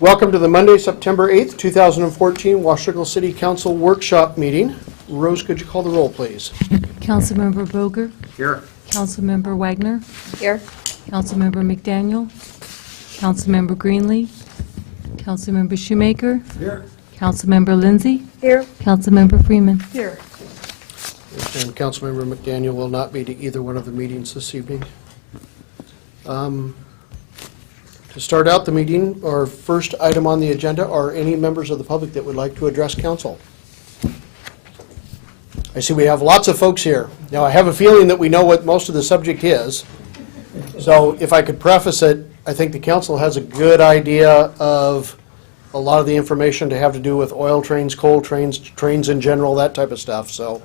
Welcome to the Monday, September 8th, 2014 Washougal City Council Workshop Meeting. Rose, could you call the roll, please? Councilmember Boger. Here. Councilmember Wagner. Here. Councilmember McDaniel. Councilmember Greenlee. Councilmember Shoemaker. Here. Councilmember Lindsay. Here. Councilmember Freeman. Here. And Councilmember McDaniel will not be to either one of the meetings this evening. To start out the meeting, our first item on the agenda are any members of the public that would like to address council. I see we have lots of folks here. Now, I have a feeling that we know what most of the subject is. So if I could preface it, I think the council has a good idea of a lot of the information to have to do with oil trains, coal trains, trains in general, that type of stuff. So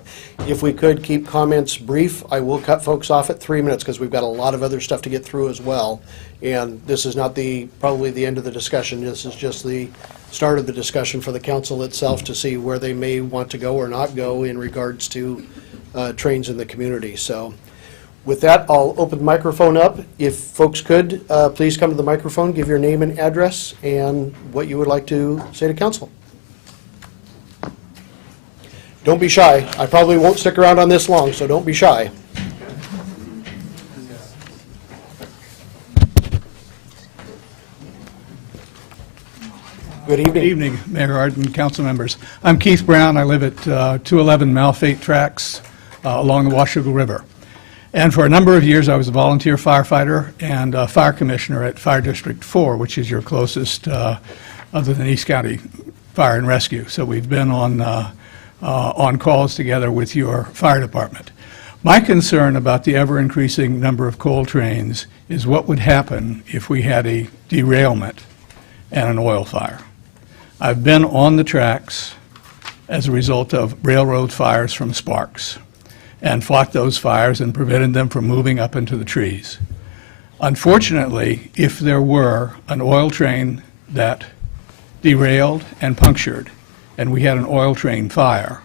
if we could keep comments brief, I will cut folks off at 3 minutes because we've got a lot of other stuff to get through as well. And this is not probably the end of the discussion. This is just the start of the discussion for the council itself to see where they may want to go or not go in regards to trains in the community. So with that, I'll open the microphone up. If folks could, please come to the microphone, give your name and address and what you would like to say to council. Don't be shy. I probably won't stick around on this long, so don't be shy. Good evening. Good evening, Mayor Arden, council members. I'm Keith Brown. I live at 211 Malfate Tracks along the Washougal River. And for a number of years, I was a volunteer firefighter and a fire commissioner at Fire District 4, which is your closest, other than East County Fire and Rescue. So we've been on calls together with your fire department. My concern about the ever-increasing number of coal trains is what would happen if we had a derailment and an oil fire. I've been on the tracks as a result of railroad fires from sparks and fought those fires and prevented them from moving up into the trees. Unfortunately, if there were an oil train that derailed and punctured and we had an oil train fire,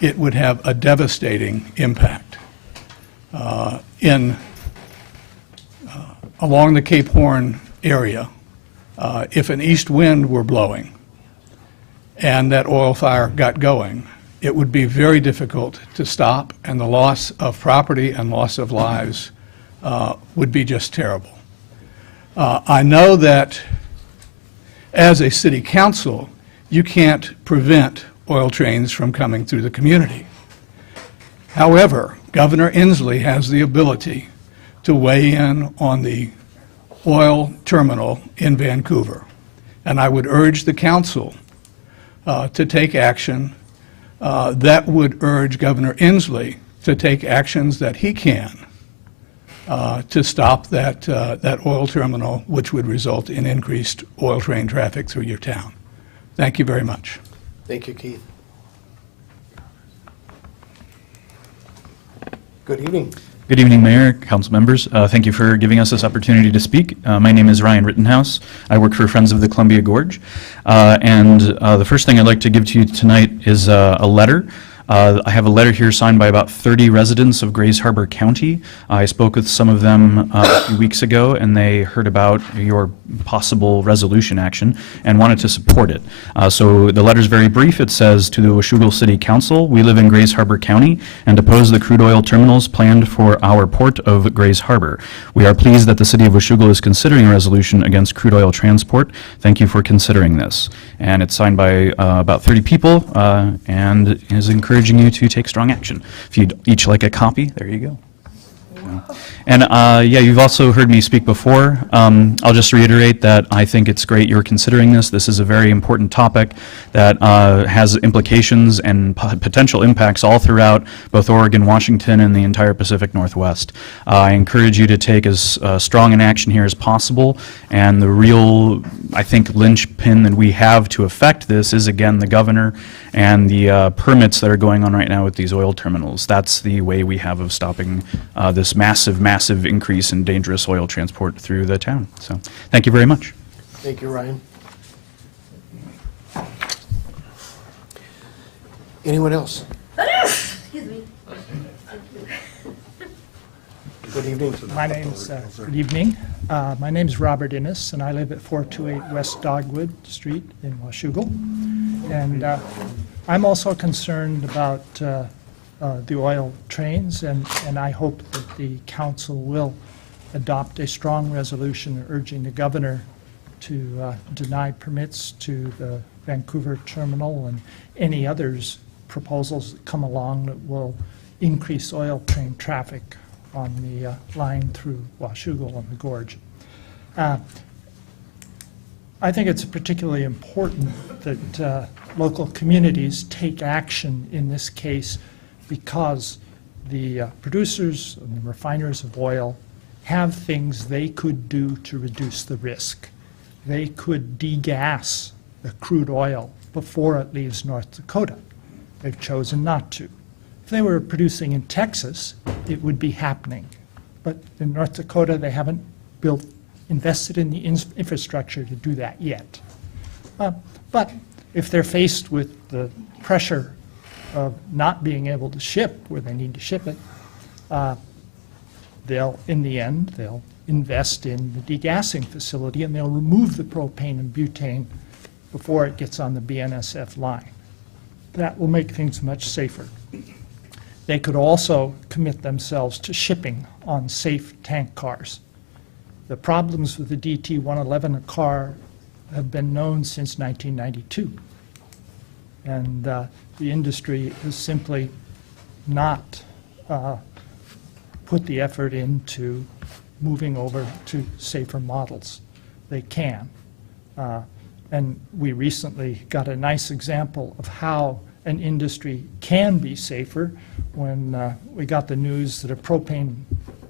it would have a devastating impact. Along the Cape Horn area, if an east wind were blowing and that oil fire got going, it would be very difficult to stop, and the loss of property and loss of lives would be just terrible. I know that as a city council, you can't prevent oil trains from coming through the community. However, Governor Inslee has the ability to weigh in on the oil terminal in Vancouver. And I would urge the council to take action that would urge Governor Inslee to take actions that he can to stop that oil terminal, which would result in increased oil train traffic through your town. Thank you very much. Thank you, Keith. Good evening. Good evening, Mayor, council members. Thank you for giving us this opportunity to speak. My name is Ryan Rittenhouse. I work for Friends of the Columbia Gorge. The first thing I'd like to give to you tonight is a letter. I have a letter here signed by about 30 residents of Grays Harbor County. I spoke with some of them a few weeks ago, and they heard about your possible resolution action and wanted to support it. So the letter is very brief. It says, to the Washougal City Council, we live in Grays Harbor County and oppose the crude oil terminals planned for our port of Grays Harbor. We are pleased that the city of Washougal is considering a resolution against crude oil transport. Thank you for considering this. And it's signed by about 30 people and is encouraging you to take strong action. If you'd each like a copy, there you go. And yeah, you've also heard me speak before. I'll just reiterate that I think it's great you're considering this. This is a very important topic that has implications and potential impacts all throughout both Oregon, Washington, and the entire Pacific Northwest. I encourage you to take as strong an action here as possible. And the real, I think, linchpin that we have to affect this is, again, the governor and the permits that are going on right now with these oil terminals. That's the way we have of stopping this massive increase in dangerous oil transport through the town. So thank you very much. Thank you, Ryan. Anyone else? Excuse me. Good evening. Good evening. My name's Robert Innes, and I live at 428 West Dogwood Street in Washougal. And I'm also concerned about the oil trains, and I hope that the council will adopt a strong resolution urging the governor to deny permits to the Vancouver terminal and any others proposals that come along that will increase oil train traffic on the line through Washougal and the Gorge. I think it's particularly important that local communities take action in this case because the producers and the refiners of oil have things they could do to reduce the risk. They could degas the crude oil before it leaves North Dakota. They've chosen not to. If they were producing in Texas, it would be happening. But in North Dakota, they haven't invested in the infrastructure to do that yet. But if they're faced with the pressure of not being able to ship where they need to ship it, in the end, they'll invest in the degassing facility and they'll remove the propane and butane before it gets on the BNSF line. That will make things much safer. They could also commit themselves to shipping on safe tank cars. The problems with the DT-111 car have been known since 1992. And the industry has simply not put the effort into moving over to safer models. They can. And we recently got a nice example of how an industry can be safer when we got the news that a propane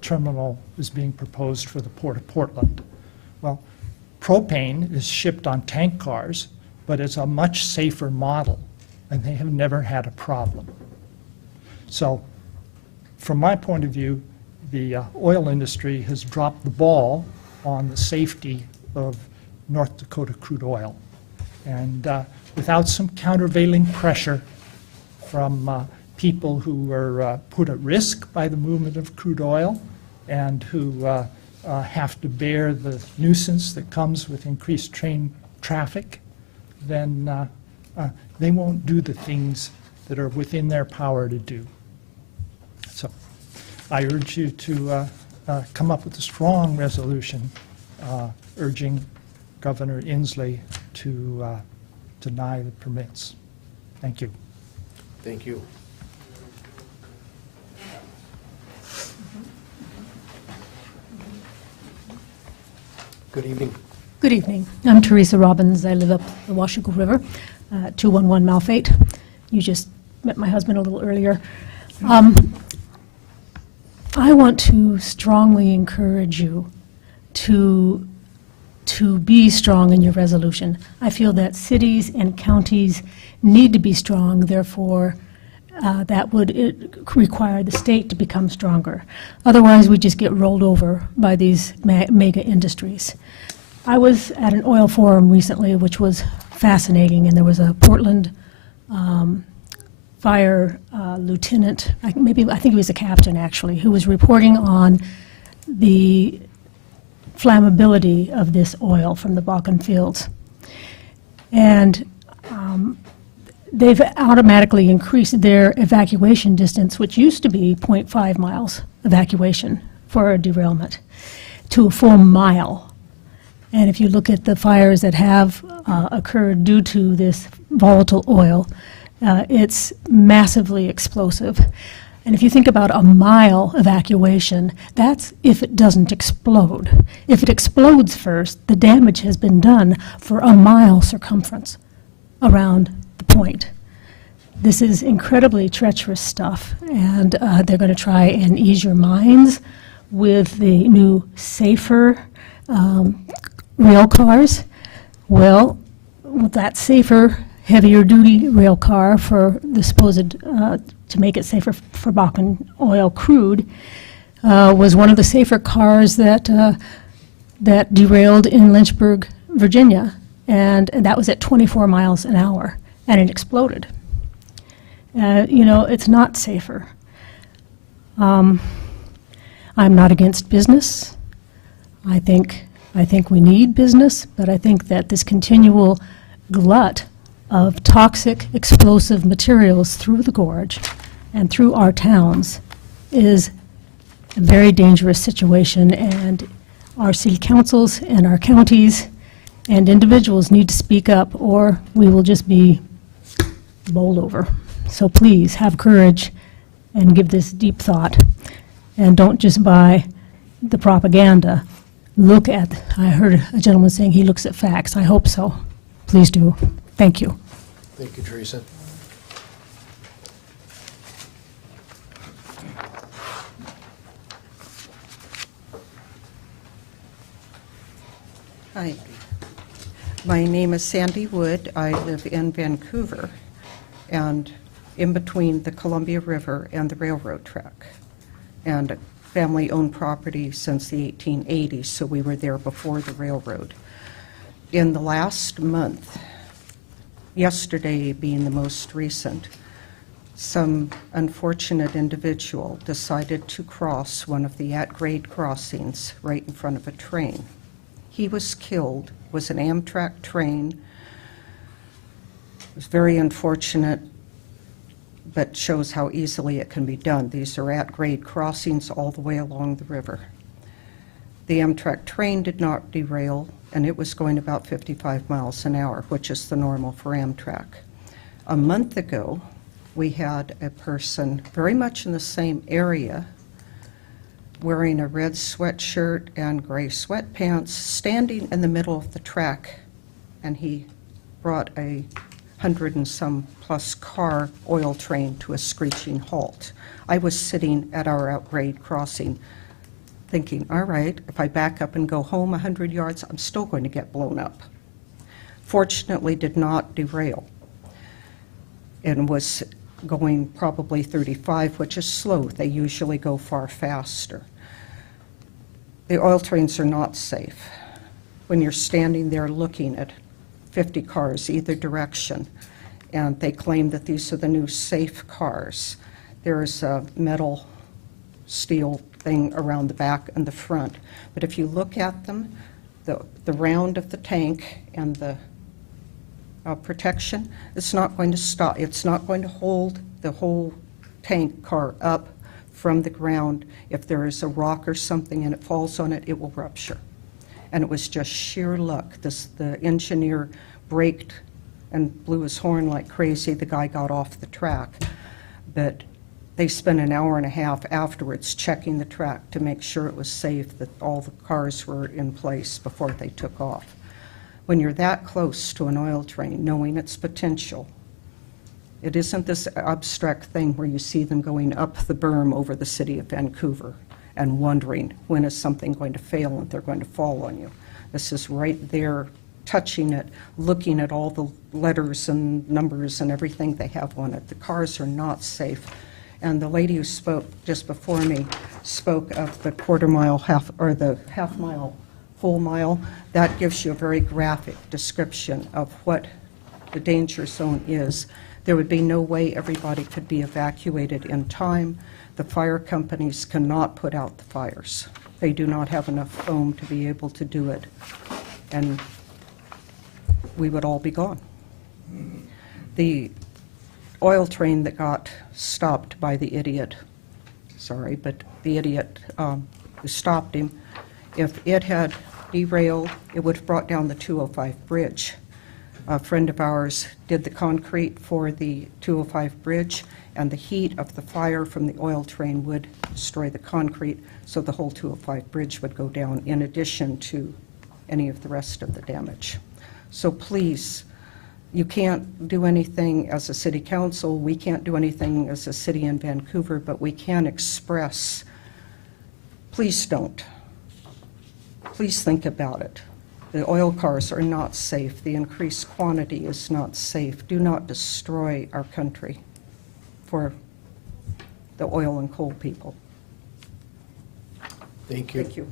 terminal is being proposed for the Port of Portland. Well, propane is shipped on tank cars, but it's a much safer model, and they have never had a problem. So from my point of view, the oil industry has dropped the ball on the safety of North Dakota crude oil. And without some countervailing pressure from people who are put at risk by the movement of crude oil and who have to bear the nuisance that comes with increased train traffic, then they won't do the things that are within their power to do. So I urge you to come up with a strong resolution urging Governor Inslee to deny the permits. Thank you. Thank you. Good evening. Good evening. I'm Teresa Robbins. I live up the Washougal River, 211 Malfate. You just met my husband a little earlier. I want to strongly encourage you to be strong in your resolution. I feel that cities and counties need to be strong, therefore that would require the state to become stronger. Otherwise, we just get rolled over by these mega industries. I was at an oil forum recently, which was fascinating, and there was a Portland fire lieutenant, I think he was a captain actually, who was reporting on the flammability of this oil from the Bakken fields. And they've automatically increased their evacuation distance, which used to be 0.5 miles evacuation for a derailment, to a full mile. And if you look at the fires that have occurred due to this volatile oil, it's massively explosive. And if you think about a mile evacuation, that's if it doesn't explode. If it explodes first, the damage has been done for a mile circumference around the point. This is incredibly treacherous stuff, and they're going to try and ease your minds with the new, safer rail cars. Well, with that safer, heavier duty rail car for the supposed, to make it safer for Bakken oil crude, was one of the safer cars that derailed in Lynchburg, Virginia, and that was at 24 miles an hour, and it exploded. You know, it's not safer. I'm I'm not against business. I think we need business, but I think that this continual glut of toxic, explosive materials through the gorge and through our towns is a very dangerous situation, and our city councils and our counties and individuals need to speak up, or we will just be bowled over. So please, have courage and give this deep thought, and don't just buy the propaganda. Look at, I heard a gentleman saying he looks at facts. I hope so. Please do. Thank you. Thank you, Teresa. Hi. My name is Sandy Wood. I live in Vancouver and in between the Columbia River and the railroad track. And a family-owned property since the 1880s, so we were there before the railroad. In the last month, yesterday being the most recent, some unfortunate individual decided to cross one of the at-grade crossings right in front of a train. He was killed, was an Amtrak train. It was very unfortunate, but shows how easily it can be done. These are at-grade crossings all the way along the river. The Amtrak train did not derail, and it was going about 55 miles an hour, which is the normal for Amtrak. A month ago, we had a person very much in the same area wearing a red sweatshirt and gray sweatpants, standing in the middle of the track, and he brought a 100-and-some-plus car oil train to a screeching halt. I was sitting at our outgrade crossing thinking, all right, if I back up and go home 100 yards, I'm still going to get blown up. Fortunately, did not derail and was going probably 35, which is slow. They usually go far faster. The oil trains are not safe. When you're standing there looking at 50 cars either direction, and they claim that these are the new safe cars. There's a metal steel thing around the back and the front. But if you look at them, the round of the tank and the protection, it's not going to stop. It's not going to hold the whole tank car up from the ground. If there is a rock or something and it falls on it, it will rupture. And it was just sheer luck. The engineer braked and blew his horn like crazy. The guy got off the track. But they spent an hour and a half afterwards checking the track to make sure it was safe, that all the cars were in place before they took off. When you're that close to an oil train, knowing its potential, it isn't this abstract thing where you see them going up the berm over the city of Vancouver and wondering when is something going to fail and they're going to fall on you. This is right there, touching it, looking at all the letters and numbers and everything they have on it. The cars are not safe. And the lady who spoke just before me spoke of the quarter mile, the half mile, full mile. That gives you a very graphic description of what the danger zone is. There would be no way everybody could be evacuated in time. The fire companies cannot put out the fires. They do not have enough foam to be able to do it. And we would all be gone. The oil train that got stopped by the idiot, sorry, but the idiot who stopped him, if it had derailed, it would have brought down the 205 bridge. A friend of ours did the concrete for the 205 bridge, and the heat of the fire from the oil train would destroy the concrete, so the whole 205 bridge would go down in addition to any of the rest of the damage. So please, you can't do anything as a city council, we can't do anything as a city in Vancouver, but we can express, please don't. Please think about it. The oil cars are not safe. The increased quantity is not safe. Do not destroy our country for the oil and coal people. Thank you. Thank you.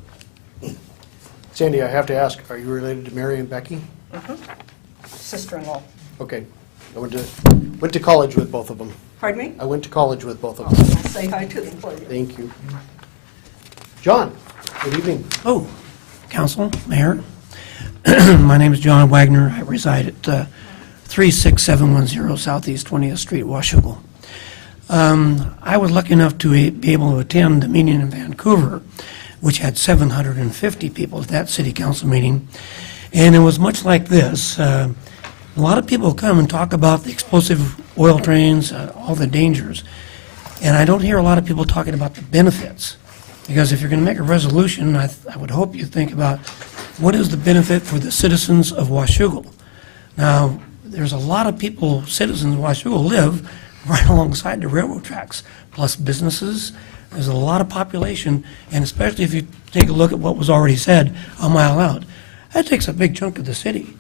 Sandy, I have to ask, are you related to Mary and Becky? Sister-in-law. Okay. I went to college with both of them. Pardon me? I went to college with both of Oh, them. say hi to them for you. Thank you. John, good evening. Oh, Council, Mayor. My name is John Wagner. I reside at 36710 Southeast 20th Street, Washougal. I was lucky enough to be able to attend the meeting in Vancouver, which had 750 people at that city council meeting. And it was much like this. A lot of people come and talk about the explosive oil trains, all the dangers. And I don't hear a lot of people talking about the benefits. Because if you're going to make a resolution, I would hope you think about what is the benefit for the citizens of Washougal. Now, there's a lot of people, citizens of Washougal, live right alongside the railroad tracks, plus businesses. There's a lot of population, and especially if you take a look at what was already said a mile out, that takes a big chunk of the city.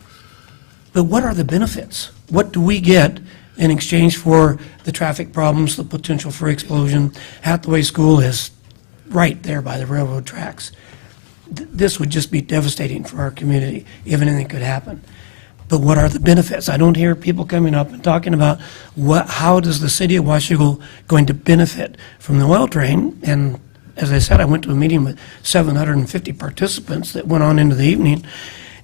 But what are the benefits? What do we get in exchange for the traffic problems, the potential for explosion? Hathaway School is right there by the railroad tracks. This would just be devastating for our community if anything could happen. But what are the benefits? I don't hear people coming up and talking about how does the city of Washougal going to benefit from the oil train? And as I said, I went to a meeting with 750 participants that went on into the evening.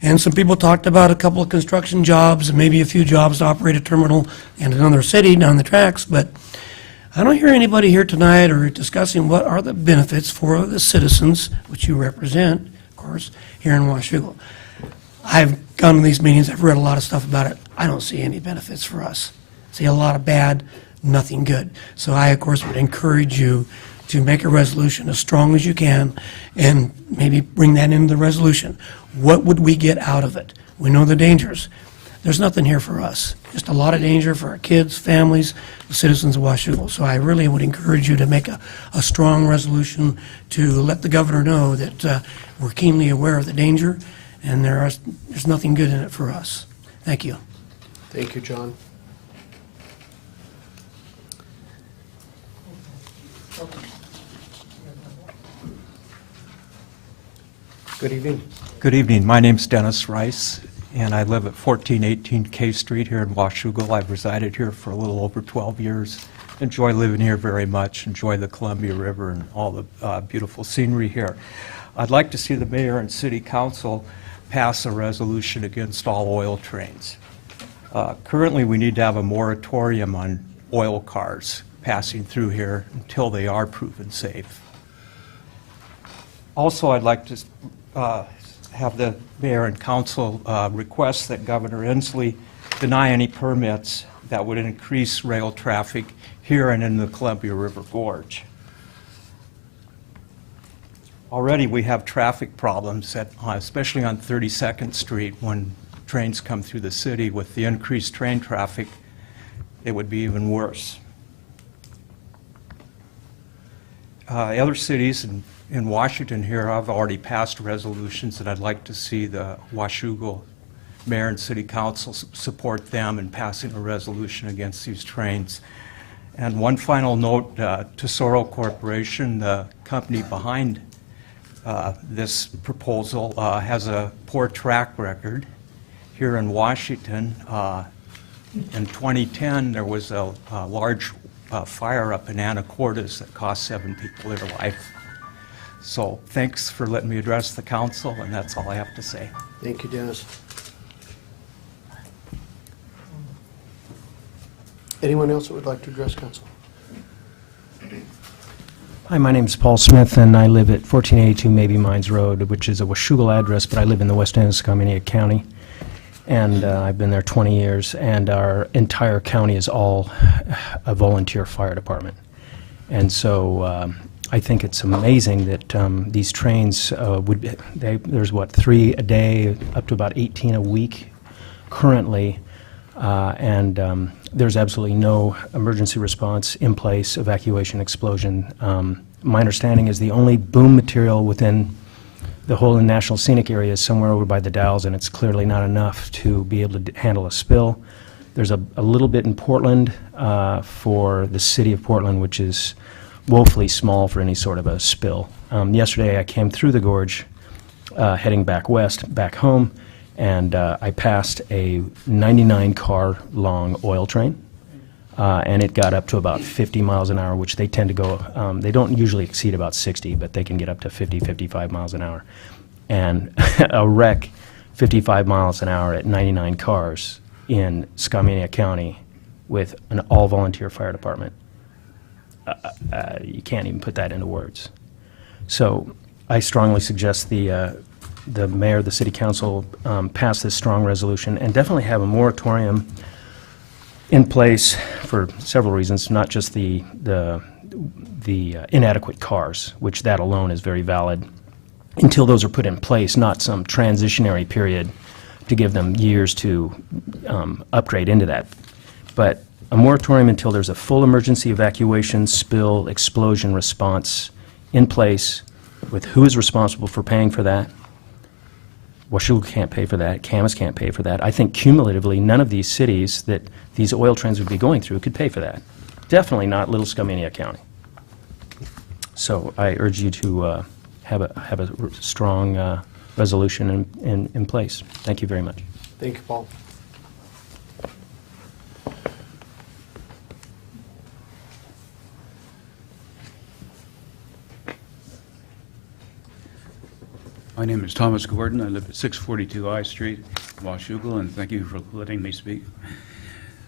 And some people talked about a couple of construction jobs and maybe a few jobs to operate a terminal in another city down the tracks. But I don't hear anybody here tonight or discussing what are the benefits for the citizens, which you represent, of course, here in Washougal. I've gone to these meetings, I've read a lot of stuff about it. I don't see any benefits for us. I see a lot of bad, nothing good. So I, of course, would encourage you to make a resolution as strong as you can and maybe bring that into the resolution. What would we get out of it? We know the dangers. There's nothing here for us. Just a lot of danger for our kids, families, the citizens of Washougal. So I really would encourage you to make a strong resolution to let the governor know that we're keenly aware of the danger and there's nothing good in it for us. Thank you. Thank you, John. Good evening. Good evening. My name's Dennis Rice, and I live at 1418 K Street here in Washougal. I've resided here for a little over 12 years. Enjoy living here very much. Enjoy the Columbia River and all the beautiful scenery here. I'd like to see the mayor and city council pass a resolution against all oil trains. Currently, we need to have a moratorium on oil cars passing through here until they are proven safe. Also, I'd like to have the mayor and council request that Governor Inslee deny any permits that would increase rail traffic here and in the Columbia River Gorge. Already we have traffic problems, especially on 32nd Street when trains come through the city. With the increased train traffic, it would be even worse. Other cities in Washington here have already passed resolutions, and I'd like to see the Washougal mayor and city council support them in passing a resolution against these trains. And one final note, Tesoro Corporation, the company behind this proposal, has a poor track record here in Washington. In 2010, there was a large fire up in Anacortes that cost 7 people their life. So thanks for letting me address the council, and that's all I have to say. Thank you, Dennis. Anyone else that would like to address council? Hi, my name is Paul Smith, and I live at 1482 Maybe Mines Road, which is a Washougal address, but I live in the west end of Skamania County, and I've been there 20 years, and our entire county is all a volunteer fire department. And so I think it's amazing that these trains there's what, 3 a day, up to about 18 a week currently, and there's absolutely no emergency response in place, evacuation, explosion. My understanding is the only boom material within the whole National Scenic area is somewhere over by the Dalles, and it's clearly not enough to be able to handle a spill. There's a little bit in Portland for the city of Portland, which is woefully small for any sort of a spill. Yesterday I came through the gorge heading back west, back home, and I passed a 99-car long oil train. and it got up to about 50 miles an hour, which they tend to go, they don't usually exceed about 60, but they can get up to 50, 55 miles an hour. And a wreck 55 miles an hour at 99 cars in Skamania County with an all-volunteer fire department. You can't even put that into words. So I strongly suggest the mayor, the city council pass this strong resolution and definitely have a moratorium in place for several reasons, not just the inadequate cars, which that alone is very valid, until those are put in place, not some transitionary period to give them years to upgrade into that. But a moratorium until there's a full emergency evacuation, spill, explosion response in place with who is responsible for paying for that. Washougal can't pay for that. Camas can't pay for that. I think cumulatively, none of these cities that these oil trains would be going through could pay for that. Definitely not Little Skamania County. So I urge you to have a strong resolution in place. Thank you very much. Thank you, Paul. My name is Thomas Gordon. I live at 642 I Street, Washougal, and thank you for letting me speak.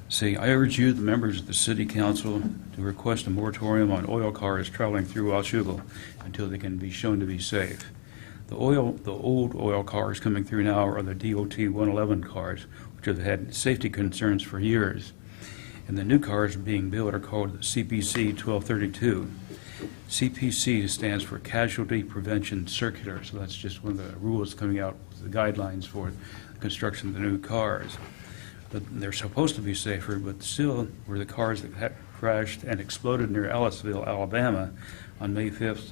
See, I urge you, the members of the City Council, to request a moratorium on oil cars traveling through Washougal until they can be shown to be safe. The old oil cars coming through now are the DOT 111 cars, which have had safety concerns for years. And the new cars being built are called CPC 1232. CPC stands for Casualty Prevention Circular, so that's just one of the rules coming out with the guidelines for the construction of the new cars. But they're supposed to be safer, but still were the cars that crashed and exploded near Ellisville, Alabama on May 5th,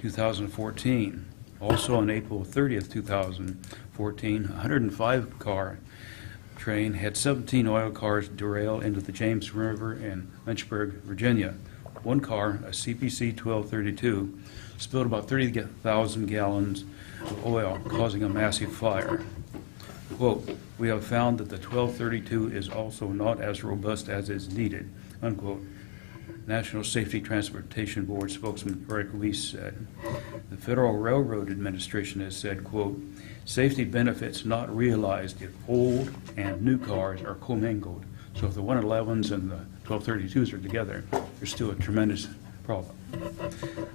2014. Also on April 30th, 2014, a 105-car train had 17 oil cars derail into the James River in Lynchburg, Virginia. One car, a CPC 1232, spilled about 30,000 gallons of oil, causing a massive fire. Quote, "We have found that the 1232 is also not as robust as is needed," unquote. National Safety Transportation Board spokesman Eric Weiss said. The Federal Railroad Administration has said, quote, "Safety benefits not realized if old and new cars are commingled." So if the 111s and the 1232s are together, there's still a tremendous problem.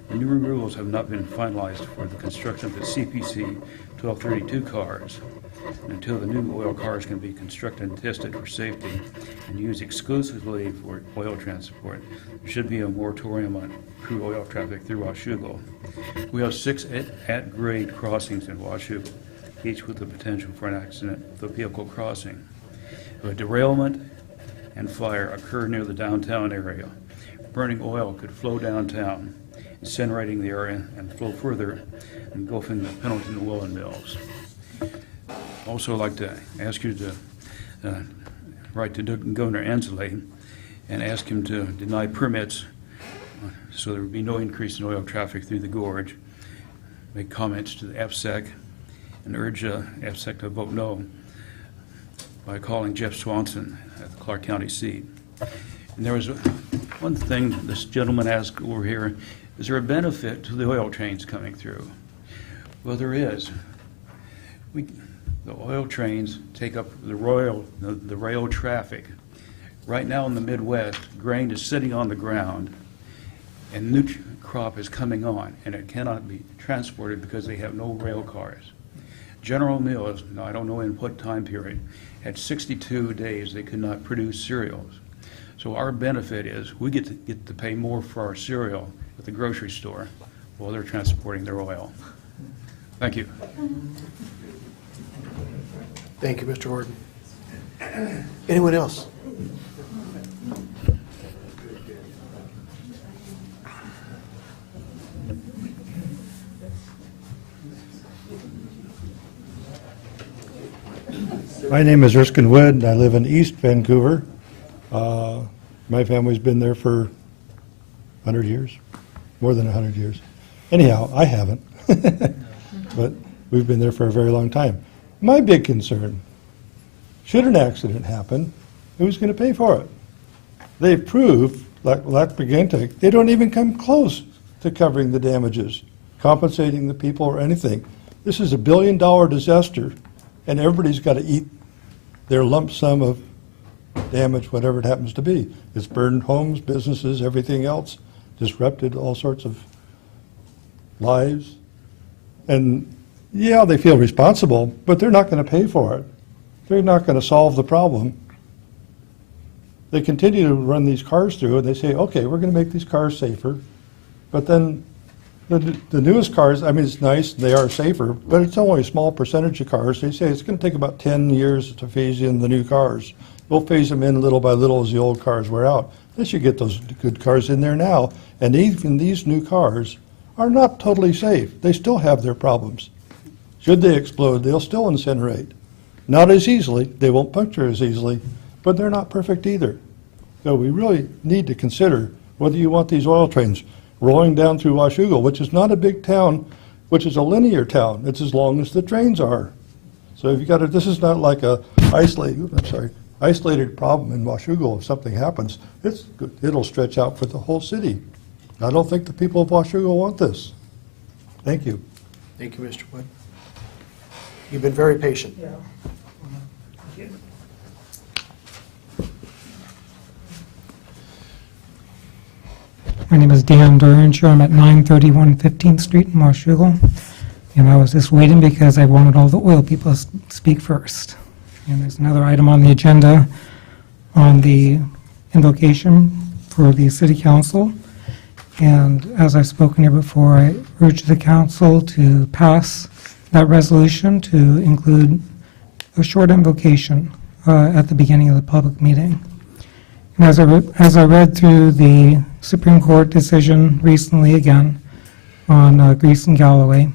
The new rules have not been finalized for the construction of the CPC 1232 cars. Until the new oil cars can be constructed and tested for safety and used exclusively for oil transport, there should be a moratorium on crude oil traffic through Washougal. We have 6 at-grade crossings in Washougal, each with the potential for an accident with a vehicle crossing. If a derailment and fire occur near the downtown area, burning oil could flow downtown, incinerating the area and flow further, engulfing the Pendleton Woolen Mills. Also, I'd like to ask you to write to Governor Inslee and ask him to deny permits so there would be no increase in oil traffic through the gorge. Make comments to the FSEC and urge FSEC to vote no by calling Jeff Swanson at the Clark County seat. And there was one thing this gentleman asked over here: is there a benefit to the oil trains coming through? Well, there is. The oil trains take up the rail traffic. Right now in the Midwest, grain is sitting on the ground and new crop is coming on, and it cannot be transported because they have no rail cars. General Mills, now I don't know in what time period, had 62 days they could not produce cereals. So our benefit is we get to pay more for our cereal at the grocery store while they're transporting their oil. Thank you. Thank you, Mr. Gordon. Anyone else? My name is Erskine Wood, and I live in East Vancouver. My family's been there for 100 years, more than 100 years. Anyhow, I haven't, but we've been there for a very long time. My big concern, should an accident happen, who's going to pay for it? They prove, like Brigantic, they don't even come close to covering the damages, compensating the people or anything. This is $1 billion disaster, and everybody's got to eat their lump sum of damage, whatever it happens to be. It's burned homes, businesses, everything else, disrupted all sorts of lives. And yeah, they feel responsible, but they're not going to pay for it. They're not going to solve the problem. They continue to run these cars through, and they say, okay, we're going to make these cars safer. But then the newest cars, I mean, it's nice, they are safer, but it's only a small percentage of cars. They say it's going to take about 10 years to phase in the new cars. We'll phase them in little by little as the old cars wear out. They should get those good cars in there now. And even these new cars are not totally safe. They still have their problems. Should they explode, they'll still incinerate. Not as easily, they won't puncture as easily, but they're not perfect either. So we really need to consider whether you want these oil trains rolling down through Washougal, which is not a big town, which is a linear town. It's as long as the trains are. So if you got this is not like a isolated problem in Washougal. If something happens, it'll stretch out for the whole city. I don't think the people of Washougal want this. Thank you. Thank you, Mr. Wood. You've been very patient. My name is Dan Duringer. I'm at 931 15th Street in Washougal. And I was just waiting because I wanted all the oil people to speak first. And there's another item on the agenda on the invocation for the city council. And as I've spoken here before, I urge the council to pass that resolution to include a short invocation at the beginning of the public meeting. And as I read through the Supreme Court decision recently again on Grease and Galloway,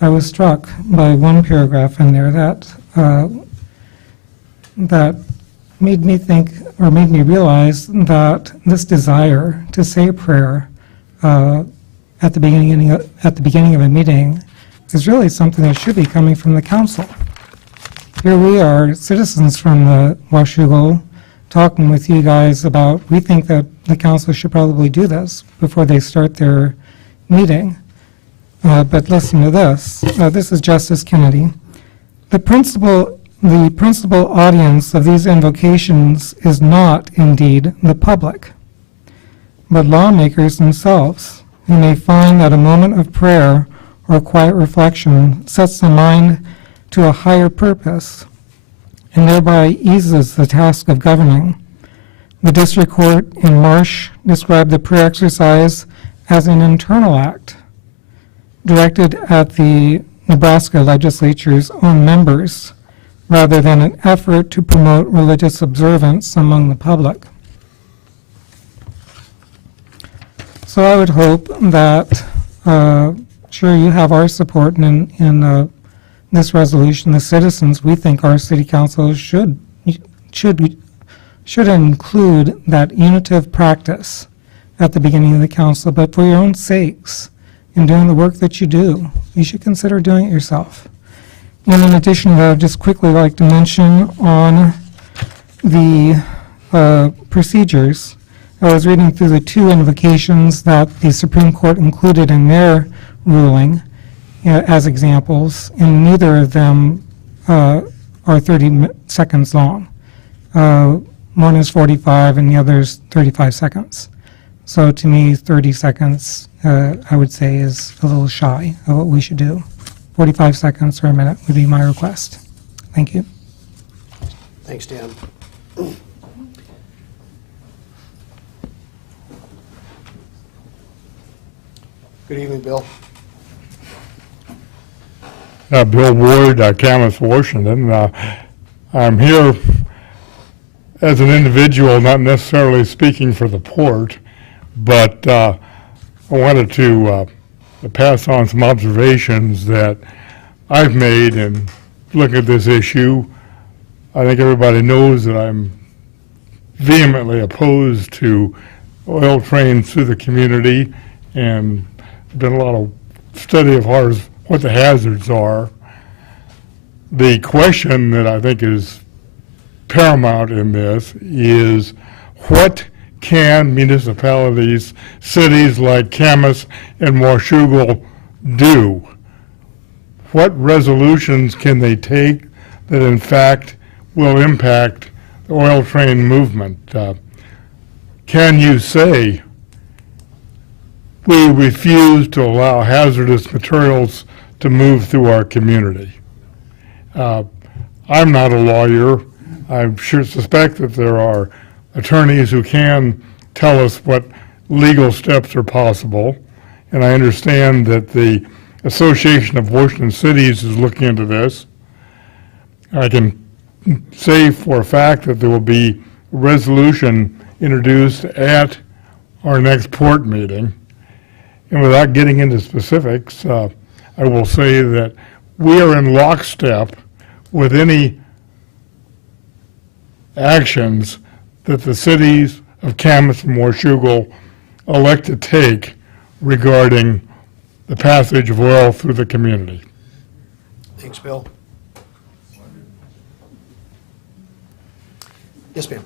I was struck by one paragraph in there that made me think, or made me realize that this desire to say a prayer at the beginning of a meeting is really something that should be coming from the council. Here we are, citizens from the Washougal, talking with you guys about, we think that the council should probably do this before they start their meeting. But listen to this. This is Justice Kennedy. The principal audience of these invocations is not, indeed, the public, but lawmakers themselves, who may find that a moment of prayer or quiet reflection sets the mind to a higher purpose and thereby eases the task of governing. The district court in Marsh described the prayer exercise as an internal act directed at the Nebraska legislature's own members rather than an effort to promote religious observance among the public. So I would hope that, sure, you have our support in this resolution. The citizens, we think our city council should include that unitive practice at the beginning of the council, but for your own sakes, in doing the work that you do, you should consider doing it yourself. And in addition to that, I'd just quickly like to mention on the procedures. I was reading through the two invocations that the Supreme Court included in their ruling as examples, and neither of them are 30 seconds long. One is 45 and the other is 35 seconds. So to me, 30 seconds, I would say, is a little shy of what we should do. 45 seconds or a minute would be my request. Thank you. Thanks, Dan. Good evening, Bill. Bill Ward, Camas, Washington. I'm here as an individual, not necessarily speaking for the port, but I wanted to pass on some observations that I've made in looking at this issue. I think everybody knows that I'm vehemently opposed to oil trains through the community, and done a lot of study of what the hazards are. The question that I think is paramount in this is, what can municipalities, cities like Camas and Washougal do? What resolutions can they take that in fact will impact the oil train movement? Can you say, we refuse to allow hazardous materials to move through our community? I'm not a lawyer. I sure suspect that there are attorneys who can tell us what legal steps are possible. And I understand that the Association of Washington Cities is looking into this. I can say for a fact that there will be a resolution introduced at our next port meeting. And without getting into specifics, I will say that we are in lockstep with any actions that the cities of Camas and Washougal elect to take regarding the passage of oil through the community. Thanks, Bill. Yes, ma'am.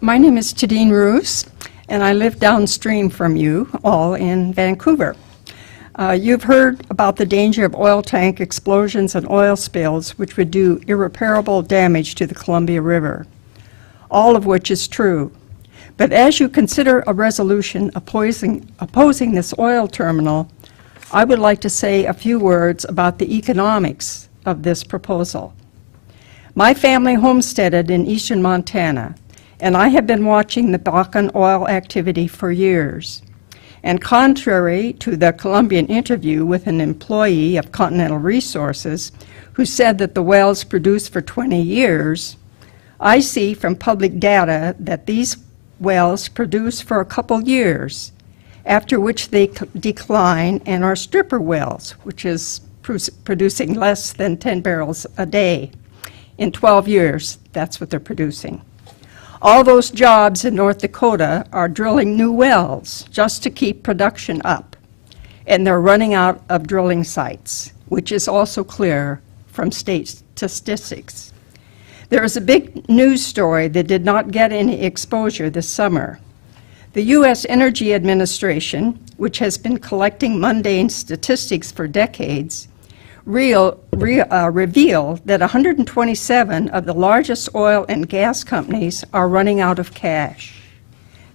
My name is Tadine Roos, and I live downstream from you all in Vancouver. You've heard about the danger of oil tank explosions and oil spills, which would do irreparable damage to the Columbia River, all of which is true. But as you consider a resolution opposing this oil terminal, I would like to say a few words about the economics of this proposal. My family homesteaded in eastern Montana, and I have been watching the Bakken oil activity for years. And contrary to the Columbian interview with an employee of Continental Resources who said that the wells produced for 20 years, I see from public data that these wells produce for a couple years, after which they decline and are stripper wells, which is producing less than 10 barrels a day. In 12 years, that's what they're producing. All those jobs in North Dakota are drilling new wells just to keep production up. And they're running out of drilling sites, which is also clear from state statistics. There is a big news story that did not get any exposure this summer. The U.S. Energy Administration, which has been collecting mundane statistics for decades, revealed that 127 of the largest oil and gas companies are running out of cash,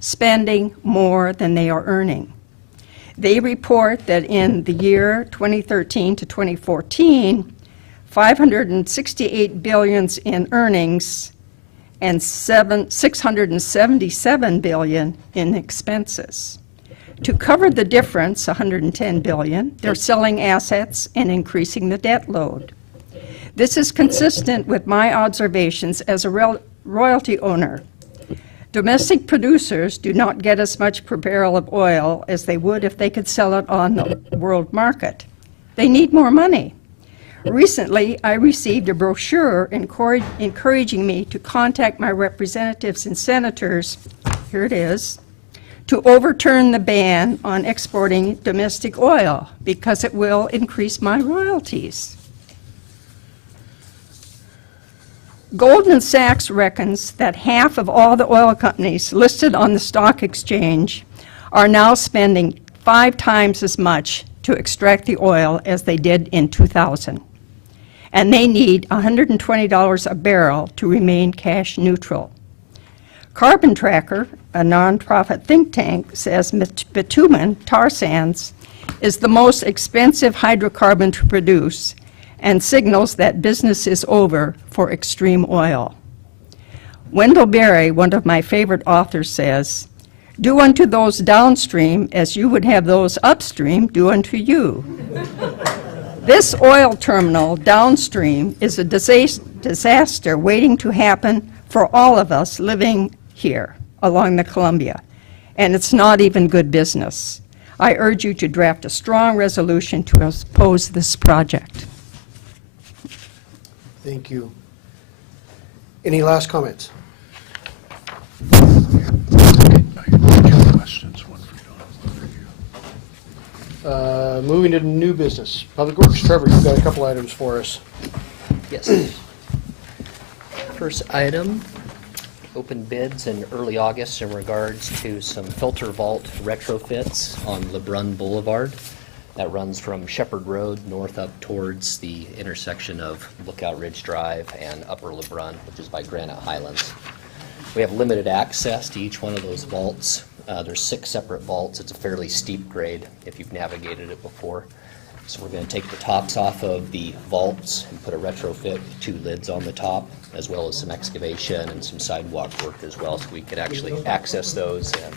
spending more than they are earning. They report that in the year 2013 to 2014, $568 billion in earnings and $677 billion in expenses. To cover the difference, $110 billion, they're selling assets and increasing the debt load. This is consistent with my observations as a royalty owner. Domestic producers do not get as much per barrel of oil as they would if they could sell it on the world market. They need more money. Recently, I received a brochure encouraging me to contact my representatives and senators, here it is, to overturn the ban on exporting domestic oil because it will increase my royalties. Goldman Sachs reckons that half of all the oil companies listed on the stock exchange are now spending 5 times as much to extract the oil as they did in 2000. And they need $120 a barrel to remain cash neutral. Carbon Tracker, a nonprofit think tank, says bitumen, tar sands, is the most expensive hydrocarbon to produce and signals that business is over for extreme oil. Wendell Berry, one of my favorite authors, says, "Do unto those downstream as you would have those upstream do unto you." This oil terminal downstream is a disaster waiting to happen for all of us living here along the Columbia, and it's not even good business. I urge you to draft a strong resolution to oppose this project. Thank you. Any last comments? Moving to new business. Public Works, Trevor, you've got a couple items for us. Yes. First item, open bids in early August in regards to some filter vault retrofits on LeBrun Boulevard. That runs from Shepherd Road north up towards the intersection of Lookout Ridge Drive and Upper LeBrun, which is by Granite Highlands. We have limited access to each one of those vaults. There's 6 separate vaults. It's a fairly steep grade if you've navigated it before. So we're going to take the tops off of the vaults and put a retrofit, 2 lids on the top, as well as some excavation and some sidewalk work as well, so we could actually access those. And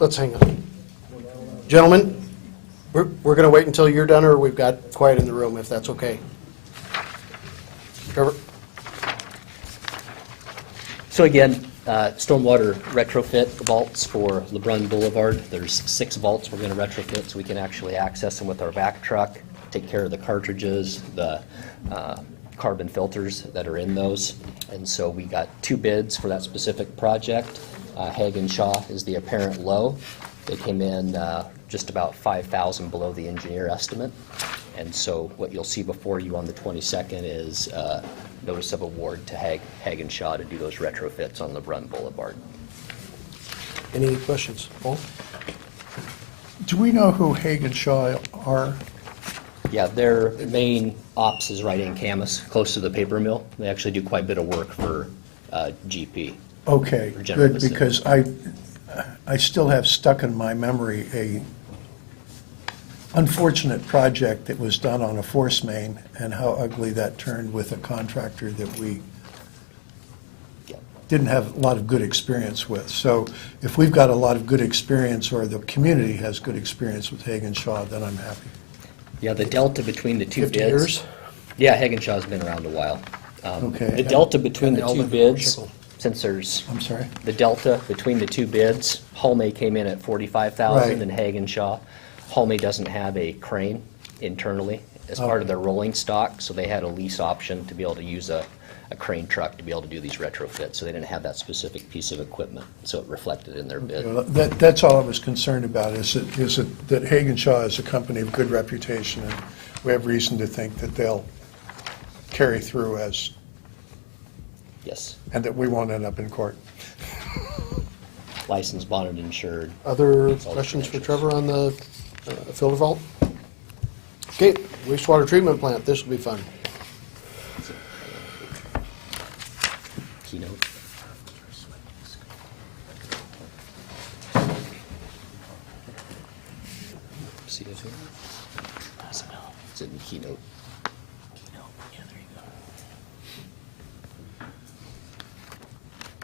Let's hang on. Gentlemen, we're going to wait until you're done, or we've got quiet in the room, if that's okay. Trevor? so again, stormwater retrofit vaults for LeBrun Boulevard. There's 6 vaults we're going to retrofit so we can actually access them with our vac truck, take care of the cartridges, the carbon filters that are in those. And so we got 2 bids for that specific project. Hagen Shaw is the apparent low. They came in just about $5,000 below the engineer estimate. And so what you'll see before you on the 22nd is notice of award to Hagen Shaw to do those retrofits on LeBrun Boulevard. Any questions? Paul? Do we know who Hagen Shaw are? Yeah, their main ops is right in Camas, close to the paper mill. They actually do quite a bit of work for GP. Okay, for General good, Pacific. because I still have stuck in my memory a unfortunate project that was done on a force main and how ugly that turned with a contractor that we didn't have a lot of good experience with. So if we've got a lot of good experience, or the community has good experience with Hagen Shaw, then I'm happy. Yeah, the delta between the 2 50 bids. years? Yeah, Hagen Shaw's been around a while. Okay. The delta between And the the 2 Alden bids, Commercial. since there's I'm sorry? the delta between the 2 bids, Halme came in at $45,000 Right. and Hagen Shaw. Halme doesn't have a crane internally as part of their rolling stock, so they had a lease option to be able to use a crane truck to be able to do these retrofits, so they didn't have that specific piece of equipment, so it reflected in their bid. That's all I was concerned about, is that Hagen Shaw is a company of good reputation, and we have reason to think that they'll carry through as, Yes, and that we won't end up in court. licensed, bonded, insured. Other It's all the questions for credentials. Trevor on the filter vault? Okay, wastewater treatment plant, this will be fun. Keynote. CO2? It's in keynote.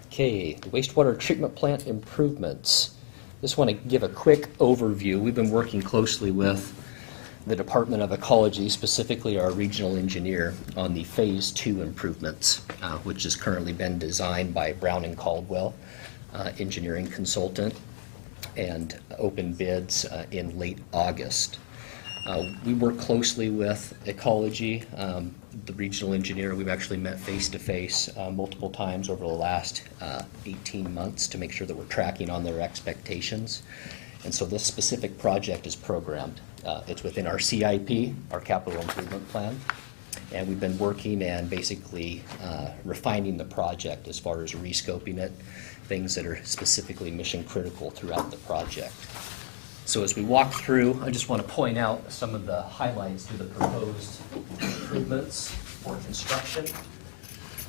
Okay, the wastewater treatment plant improvements. Just want to give a quick overview. We've been working closely with the Department of Ecology, specifically our regional engineer, on the Phase 2 improvements, which has currently been designed by Brown and Caldwell, engineering consultant, and open bids in late August. We work closely with Ecology, the regional engineer. We've actually met face-to-face multiple times over the last 18 months to make sure that we're tracking on their expectations. And so this specific project is programmed. It's within our CIP, our capital improvement plan, and we've been working and basically refining the project as far as rescoping it, things that are specifically mission critical throughout the project. So as we walk through, I just want to point out some of the highlights to the proposed improvements for construction.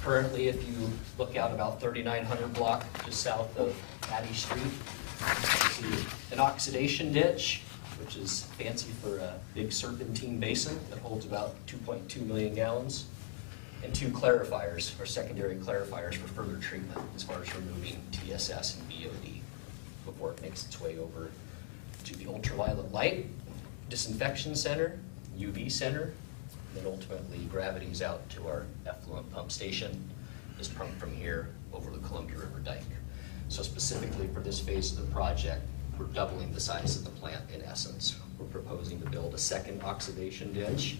Currently, if you look out about 3900 block just south of Patty Street, you see an oxidation ditch, which is fancy for a big serpentine basin that holds about 2.2 million gallons, and 2 clarifiers, or secondary clarifiers, for further treatment as far as removing TSS and BOD before it makes its way over to the ultraviolet light disinfection center, UV center, and then ultimately gravities out to our effluent pump station, is pumped from here over the Columbia River Dike. So specifically for this phase of the project, we're doubling the size of the plant in essence. We're proposing to build a second oxidation ditch,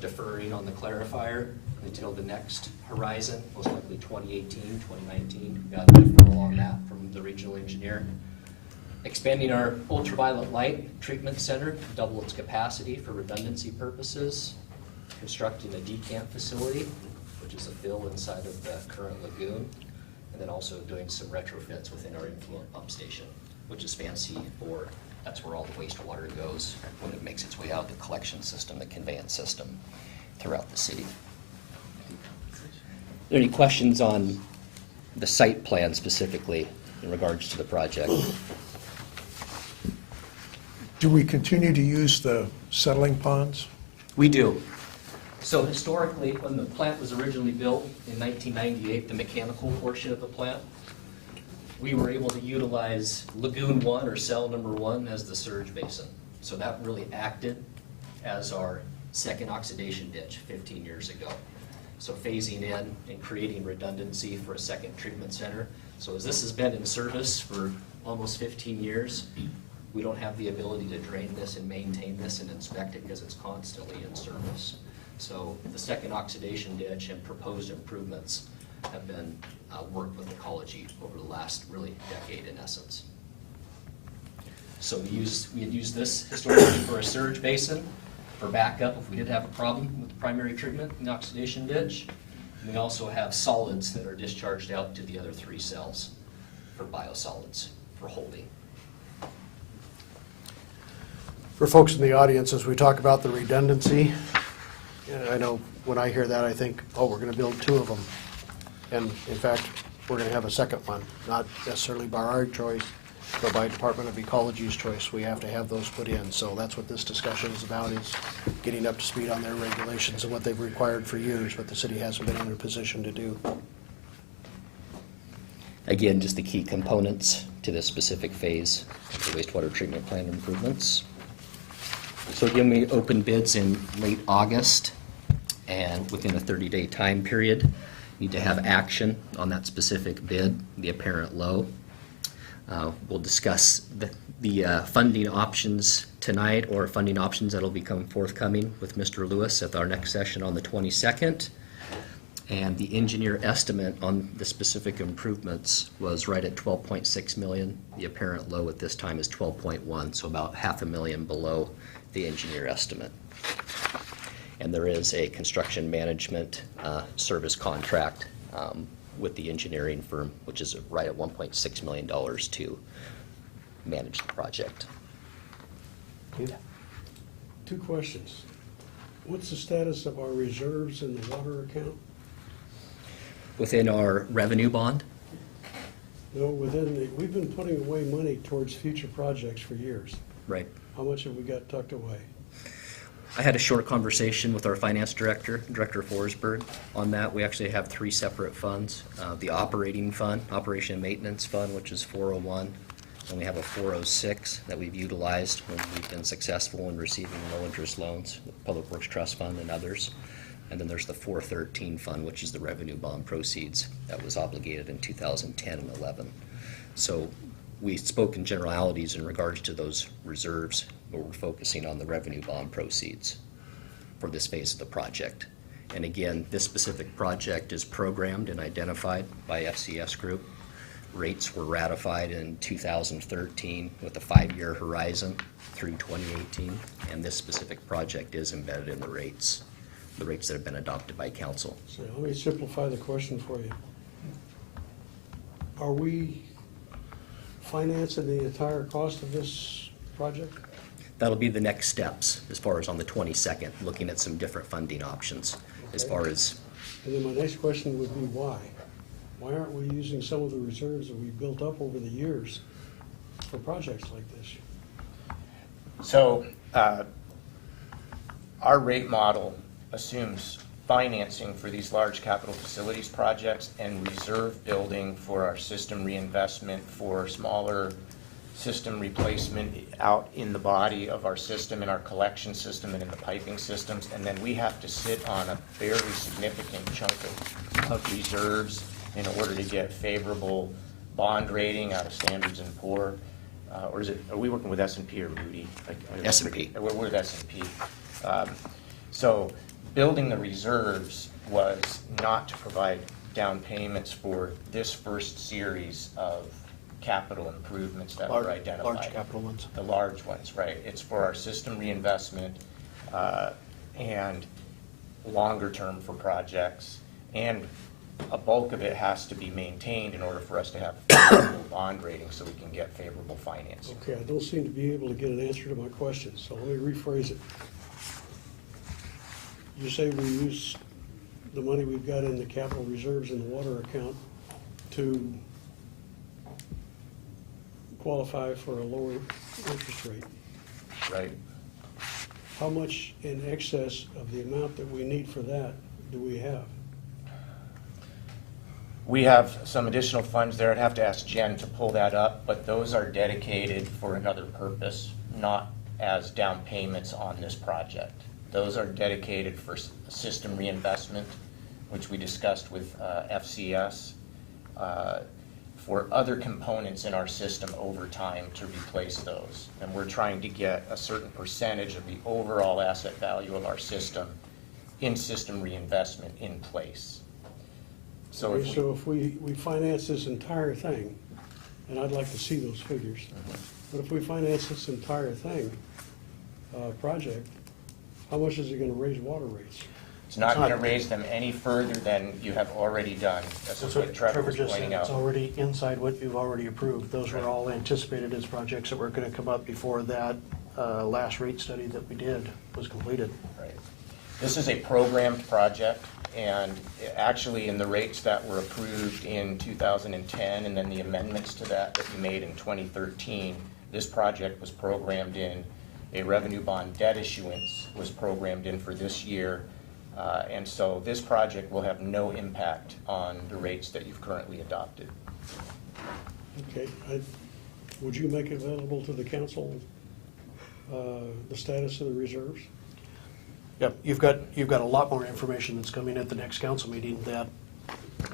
deferring on the clarifier until the next horizon, most likely 2018, 2019. Got a deferral on that from the regional engineer. Expanding our ultraviolet light treatment center, double its capacity for redundancy purposes. Constructing a decant facility, which is a fill inside of the current lagoon. And then also doing some retrofits within our influent pump station, which is fancy for, that's where all the wastewater goes when it makes its way out the collection system, the conveyance system throughout the city. Are there any questions on the site plan specifically in regards to the project? Do we continue to use the settling ponds? We do. So historically, when the plant was originally built in 1998, the mechanical portion of the plant, we were able to utilize Lagoon 1 or cell number 1 as the surge basin. So that really acted as our second oxidation ditch 15 years ago. So phasing in and creating redundancy for a second treatment center. So as this has been in service for almost 15 years, we don't have the ability to drain this and maintain this and inspect it because it's constantly in service. So the second oxidation ditch and proposed improvements have been worked with ecology over the last really decade in essence. So we had used this historically for a surge basin for backup if we did have a problem with the primary treatment in the oxidation ditch. And we also have solids that are discharged out to the other 3 cells for biosolids for holding. For folks in the audience, as we talk about the redundancy, I know when I hear that, I think, oh, we're going to build 2 of them. And in fact, we're going to have a second one, not necessarily by our choice, but by Department of Ecology's choice. We have to have those put in. So that's what this discussion is about, is getting up to speed on their regulations and what they've required for years, but the city hasn't been in a position to do. Again, just the key components to this specific phase of the wastewater treatment plant improvements. So again, we opened bids in late August, and within a 30-day time period, need to have action on that specific bid, the apparent low. We'll discuss the funding options tonight, or funding options that'll become forthcoming with Mr. Lewis at our next session on the 22nd. And the engineer estimate on the specific improvements was right at 12.6 million. The apparent low at this time is 12.1, so about $500,000 below the engineer estimate. And there is a construction management service contract with the engineering firm, which is right at $1.6 million to manage the project. 2 questions. What's the status of our reserves in the water account? Within our revenue bond, No, we've been putting away money towards future projects for years. right? How much have we got tucked away? I had a short conversation with our finance director, Director Forsberg, on that. We actually have 3 separate funds. The operating fund, operation and maintenance fund, which is 401, and we have a 406 that we've utilized when we've been successful in receiving low-interest loans, the Public Works Trust Fund and others. And then there's the 413 fund, which is the revenue bond proceeds that was obligated in 2010 and 11. So we spoke in generalities in regards to those reserves, but we're focusing on the revenue bond proceeds for this phase of the project. And again, this specific project is programmed and identified by FCS Group. Rates were ratified in 2013 with a 5-year horizon through 2018, and this specific project is embedded in the rates that have been adopted by council. So let me simplify the question for you. Are we financing the entire cost of this project? That'll be the next steps as far as on the 22nd, looking at some different funding options as far as. And then my next question would be why? Why aren't we using some of the reserves that we built up over the years for projects like this? So our rate model assumes financing for these large capital facilities projects and reserve building for our system reinvestment, for smaller system replacement out in the body of our system, in our collection system and in the piping systems. And then we have to sit on a fairly significant chunk of reserves in order to get favorable bond rating out of Standards and Poor. Or are we working with S&P or Moody? S&P. We're with S&P. So building the reserves was not to provide down payments for this first series of capital improvements that were identified. Large capital ones. The large ones, right. It's for our system reinvestment and longer-term for projects, and a bulk of it has to be maintained in order for us to have favorable bond rating so we can get favorable financing. Okay, I don't seem to be able to get an answer to my question, so let me rephrase it. You say we use the money we've got in the capital reserves in the water account to qualify for a lower interest rate. Right. How much in excess of the amount that we need for that do we have? We have some additional funds there. I'd have to ask Jen to pull that up, but those are dedicated for another purpose, not as down payments on this project. Those are dedicated for system reinvestment, which we discussed with FCS, for other components in our system over time to replace those. And we're trying to get a certain percentage of the overall asset value of our system in system reinvestment in place. So Okay, so if we finance this entire thing, and I'd like to see those figures, but if we finance this entire thing, project, how much is it gonna raise water rates? it's not going to raise them any further than you have already done. That's what Trevor was just said. pointing It's out. already inside what you've already approved. Those were all anticipated as projects that were going to come up before that last rate study that we did was completed. Right. This is a programmed project, and actually in the rates that were approved in 2010 and then the amendments to that you made in 2013, this project was programmed in. A revenue bond debt issuance was programmed in for this year. And so this project will have no impact on the rates that you've currently adopted. Okay, would you make available to the council the status of the reserves? Yep, you've got a lot more information that's coming at the next council meeting that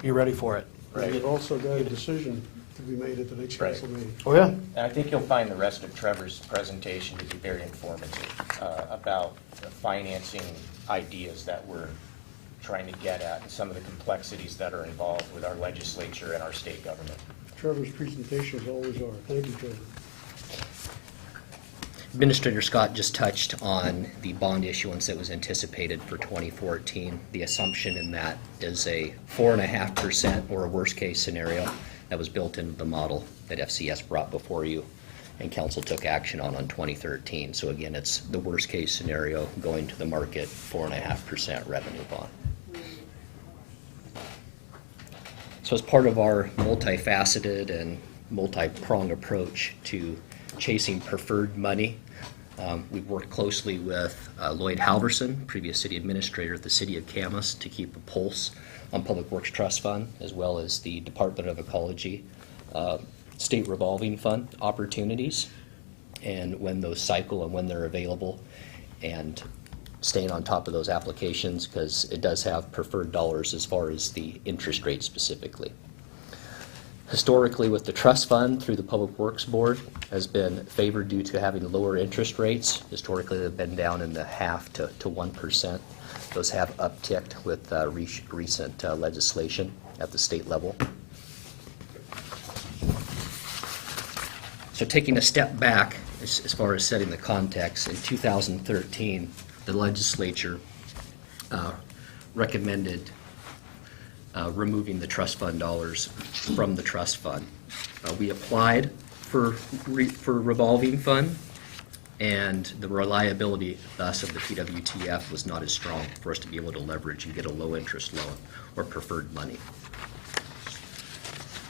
you're ready for it. Right. You've also got a decision to be made at the next Right. council meeting. Oh, yeah? And I think you'll find the rest of Trevor's presentation to be very informative about the financing ideas that we're trying to get at and some of the complexities that are involved with our legislature and our state government. Trevor's presentations always are. Thank you, Trevor. Administrator Scott just touched on the bond issuance that was anticipated for 2014. The assumption in that is a 4.5% or a worst-case scenario that was built into the model that FCS brought before you and council took action on 2013. So again, it's the worst-case scenario going to the market, 4.5% revenue bond. So as part of our multifaceted and multi-pronged approach to chasing preferred money, we've worked closely with Lloyd Halverson, previous city administrator at the city of Camas, to keep a pulse on Public Works Trust Fund, as well as the Department of Ecology state revolving fund opportunities, and when those cycle and when they're available, and staying on top of those applications because it does have preferred dollars as far as the interest rate specifically. Historically, with the trust fund through the Public Works Board has been favored due to having lower interest rates. Historically, they've been down in the 0.5% to 1%. Those have upticked with recent legislation at the state level. So taking a step back as far as setting the context, in 2013, the legislature recommended removing the trust fund dollars from the trust fund. We applied for revolving fund, and the reliability thus of the PWTF was not as strong for us to be able to leverage and get a low interest loan or preferred money.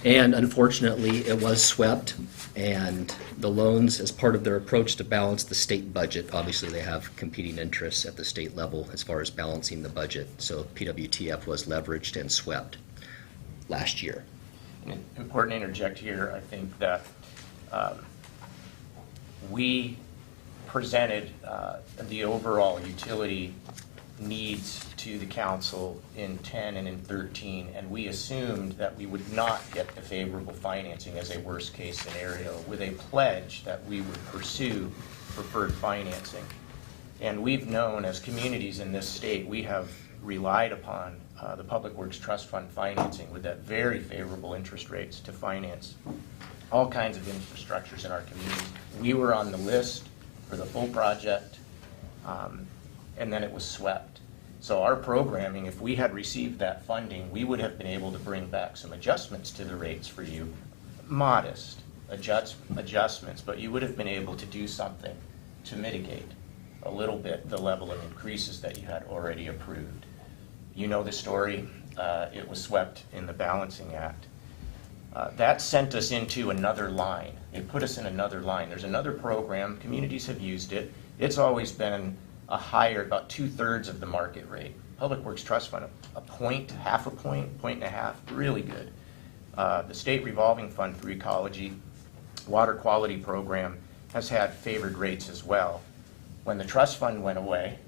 And unfortunately, it was swept, and the loans, as part of their approach to balance the state budget, obviously they have competing interests at the state level as far as balancing the budget. So PWTF was leveraged and swept last year. And important to interject here, I think that we presented the overall utility needs to the council in 10 and in 13, and we assumed that we would not get the favorable financing as a worst-case scenario with a pledge that we would pursue preferred financing. And we've known as communities in this state, we have relied upon the Public Works Trust Fund financing with that very favorable interest rates to finance all kinds of infrastructures in our community. We were on the list for the full project, and then it was swept. So our programming, if we had received that funding, we would have been able to bring back some adjustments to the rates for you, modest adjustments, but you would have been able to do something to mitigate a little bit the level of increases that you had already approved. You know the story. It was swept in the balancing act. That sent us into another line. It put us in another line. There's another program. Communities have used it. It's always been a higher, about 2/3 of the market rate. Public Works Trust Fund, a point, half a point, point and a half, really good. The State Revolving Fund through Ecology, Water Quality Program has had favored rates as well. When the trust fund went away,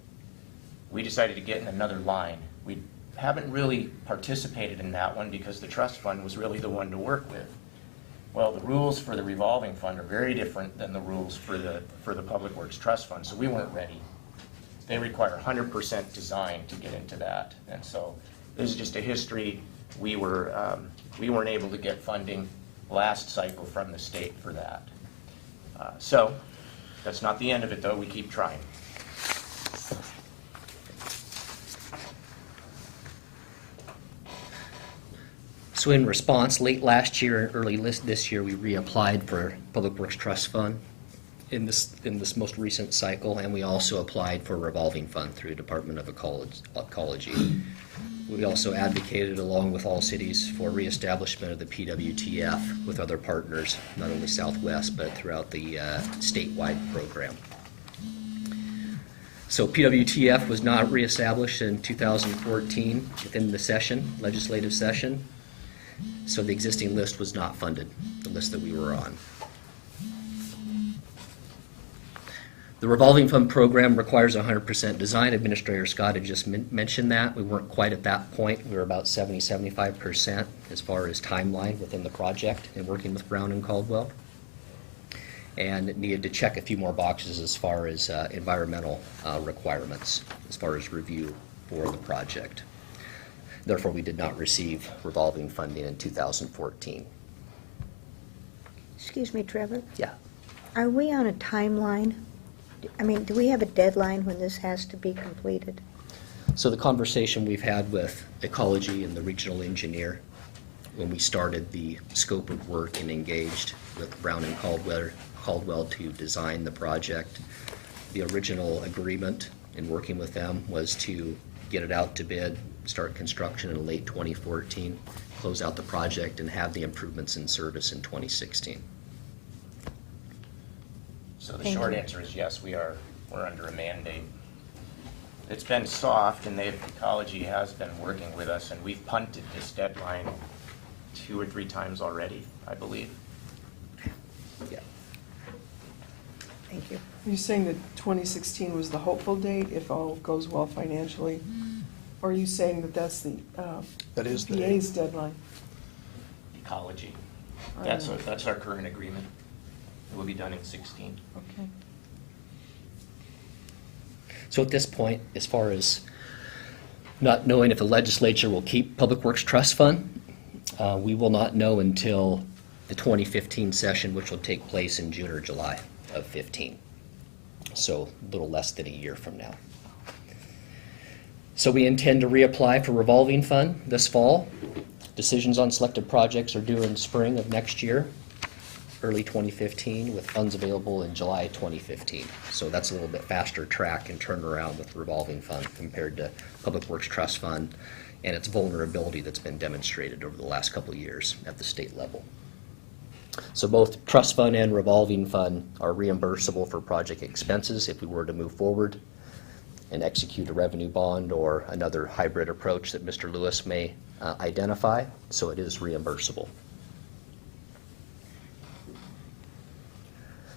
we decided to get in another line. We haven't really participated in that one because the trust fund was really the one to work with. Well, the rules for the revolving fund are very different than the rules for the Public Works Trust Fund, so we weren't ready. They require 100% design to get into that, and so this is just a history. We weren't able to get funding last cycle from the state for that. So that's not the end of it, though. We keep trying. So in response, late last year and early this year, we reapplied for Public Works Trust Fund in this most recent cycle, and we also applied for a revolving fund through Department of Ecology. We also advocated, along with all cities, for reestablishment of the PWTF with other partners, not only Southwest, but throughout the statewide program. So PWTF was not reestablished in 2014 within the legislative session. So the existing list was not funded, the list that we were on. The revolving fund program requires 100% design. Administrator Scott had just mentioned that. We weren't quite at that point. We were about 70-75% as far as timeline within the project and working with Brown and Caldwell. And needed to check a few more boxes as far as environmental requirements, as far as review for the project. Therefore, we did not receive revolving funding in 2014. Excuse me, Trevor. Yeah. Are we on a timeline? I mean, do we have a deadline when this has to be completed? So the conversation we've had with Ecology and the regional engineer when we started the scope of work and engaged with Brown and Caldwell to design the project, the original agreement in working with them was to get it out to bid, start construction in late 2014, close out the project, and have the improvements in service in 2016. So the short answer is yes, we're under a mandate. It's been soft, and Ecology has been working with us, and we've punted this deadline 2 or 3 times already, I believe. Yeah. Thank you. Are you saying that 2016 was the hopeful date if all goes well financially? Or are you saying that that's the That is the EPA's deadline? Ecology. That's our current agreement. It will be done in 16. Okay. So at this point, as far as not knowing if the legislature will keep Public Works Trust Fund, we will not know until the 2015 session, which will take place in June or July of 15. So a little less than a year from now. So we intend to reapply for revolving fund this fall. Decisions on selected projects are due in spring of next year, early 2015, with funds available in July 2015. So that's a little bit faster track and turnaround with the revolving fund compared to Public Works Trust Fund and its vulnerability that's been demonstrated over the last couple of years at the state level. So both trust fund and revolving fund are reimbursable for project expenses if we were to move forward and execute a revenue bond or another hybrid approach that Mr. Lewis may identify, so it is reimbursable.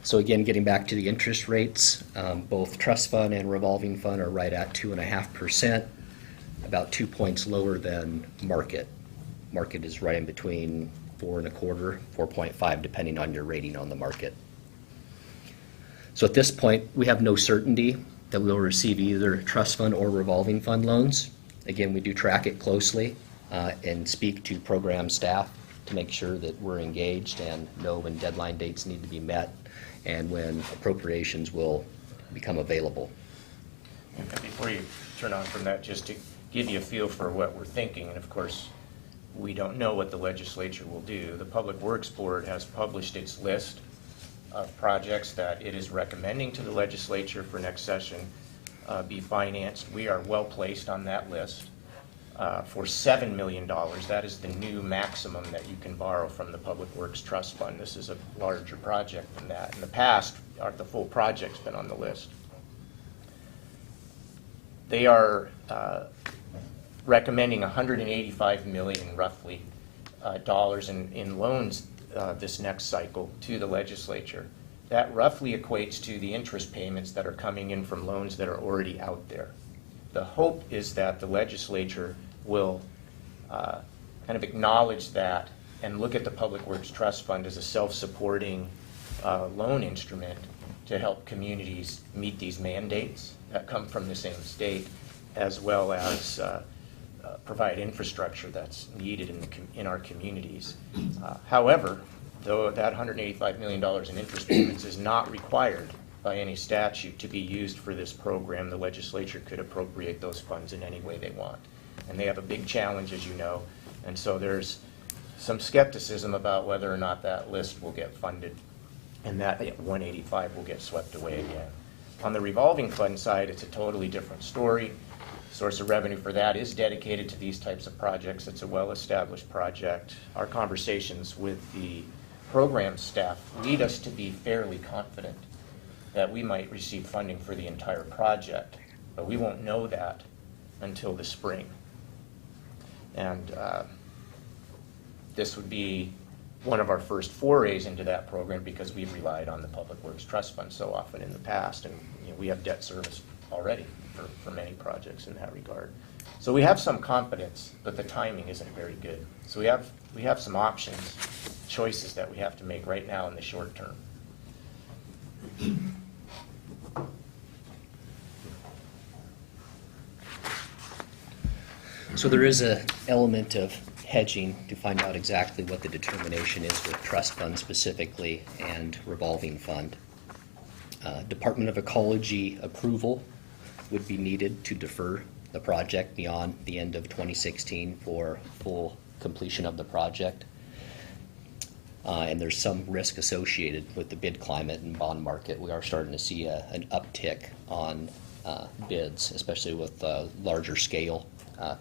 So again, getting back to the interest rates, both trust fund and revolving fund are right at 2.5%, about 2 points lower than market. Market is right in between 4.25, 4.5, depending on your rating on the market. So at this point, we have no certainty that we will receive either trust fund or revolving fund loans. Again, we do track it closely and speak to program staff to make sure that we're engaged and know when deadline dates need to be met and when appropriations will become available. And before you turn on from that, just to give you a feel for what we're thinking, and of course, we don't know what the legislature will do. The Public Works Board has published its list of projects that it is recommending to the legislature for next session be financed. We are well placed on that list for $7 million. That is the new maximum that you can borrow from the Public Works Trust Fund. This is a larger project than that. In the past, the full project's been on the list. They are recommending $185 million, roughly, dollars in loans this next cycle to the legislature. That roughly equates to the interest payments that are coming in from loans that are already out there. The hope is that the legislature will kind of acknowledge that and look at the Public Works Trust Fund as a self-supporting loan instrument to help communities meet these mandates that come from the same state, as well as provide infrastructure that's needed in our communities. However, though that $185 million in interest payments is not required by any statute to be used for this program, the legislature could appropriate those funds in any way they want. And they have a big challenge, as you know, and so there's some skepticism about whether or not that list will get funded and that 185 will get swept away again. On the revolving fund side, it's a totally different story. Source of revenue for that is dedicated to these types of projects. It's a well-established project. Our conversations with the program staff lead us to be fairly confident that we might receive funding for the entire project, but we won't know that until the spring. And this would be one of our first forays into that program because we've relied on the Public Works Trust Fund so often in the past, and we have debt service already for many projects in that regard. So we have some confidence, but the timing isn't very good. So we have some options, choices that we have to make right now in the short term. So there is an element of hedging to find out exactly what the determination is with trust fund specifically and revolving fund. Department of Ecology approval would be needed to defer the project beyond the end of 2016 for full completion of the project. And there's some risk associated with the bid climate and bond market. We are starting to see an uptick on bids, especially with larger scale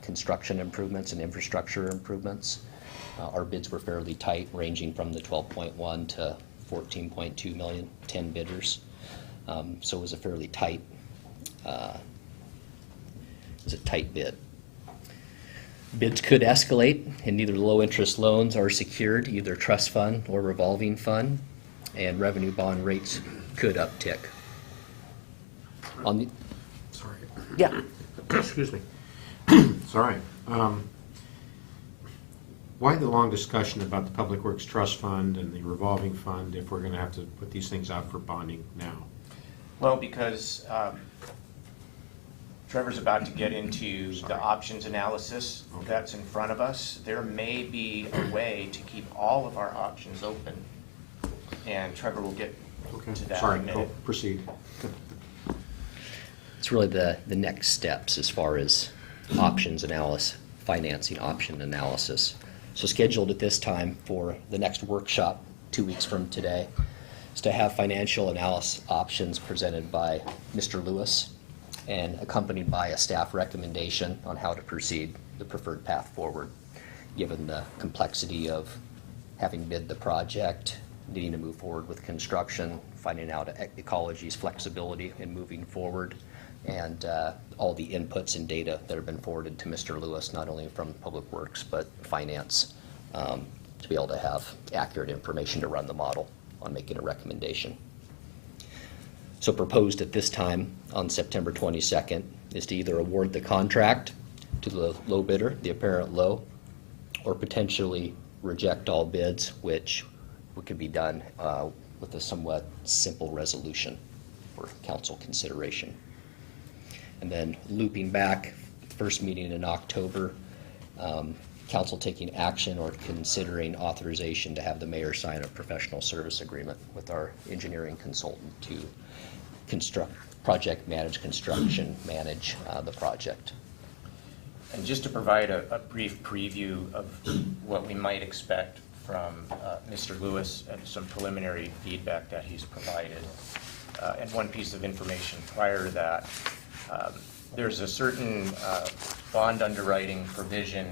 construction improvements and infrastructure improvements. Our bids were fairly tight, ranging from the 12.1 to 14.2 million, 10 bidders. So it was a fairly tight bid. Bids could escalate, and neither low interest loans are secured, either trust fund or revolving fund, and revenue bond rates could uptick. On the, Sorry. yeah. Excuse me. Sorry. Why the long discussion about the Public Works Trust Fund and the revolving fund if we're going to have to put these things out for bonding now? Well, because Trevor's about to get into the options analysis that's in front of us. There may be a way to keep all of our options open, and Trevor will get to that Sorry, in a minute. proceed. It's really the next steps as far as options analysis, financing option analysis. So scheduled at this time for the next workshop 2 weeks from today is to have financial analysis options presented by Mr. Lewis and accompanied by a staff recommendation on how to proceed, the preferred path forward, given the complexity of having bid the project, needing to move forward with construction, finding out ecology's flexibility in moving forward, and all the inputs and data that have been forwarded to Mr. Lewis, not only from Public Works, but Finance, to be able to have accurate information to run the model on making a recommendation. So proposed at this time on September 22nd is to either award the contract to the low bidder, the apparent low, or potentially reject all bids, which could be done with a somewhat simple resolution for council consideration. And then looping back, first meeting in October, council taking action or considering authorization to have the mayor sign a professional service agreement with our engineering consultant to manage construction, manage the project. And just to provide a brief preview of what we might expect from Mr. Lewis and some preliminary feedback that he's provided. And one piece of information prior to that, there's a certain bond underwriting provision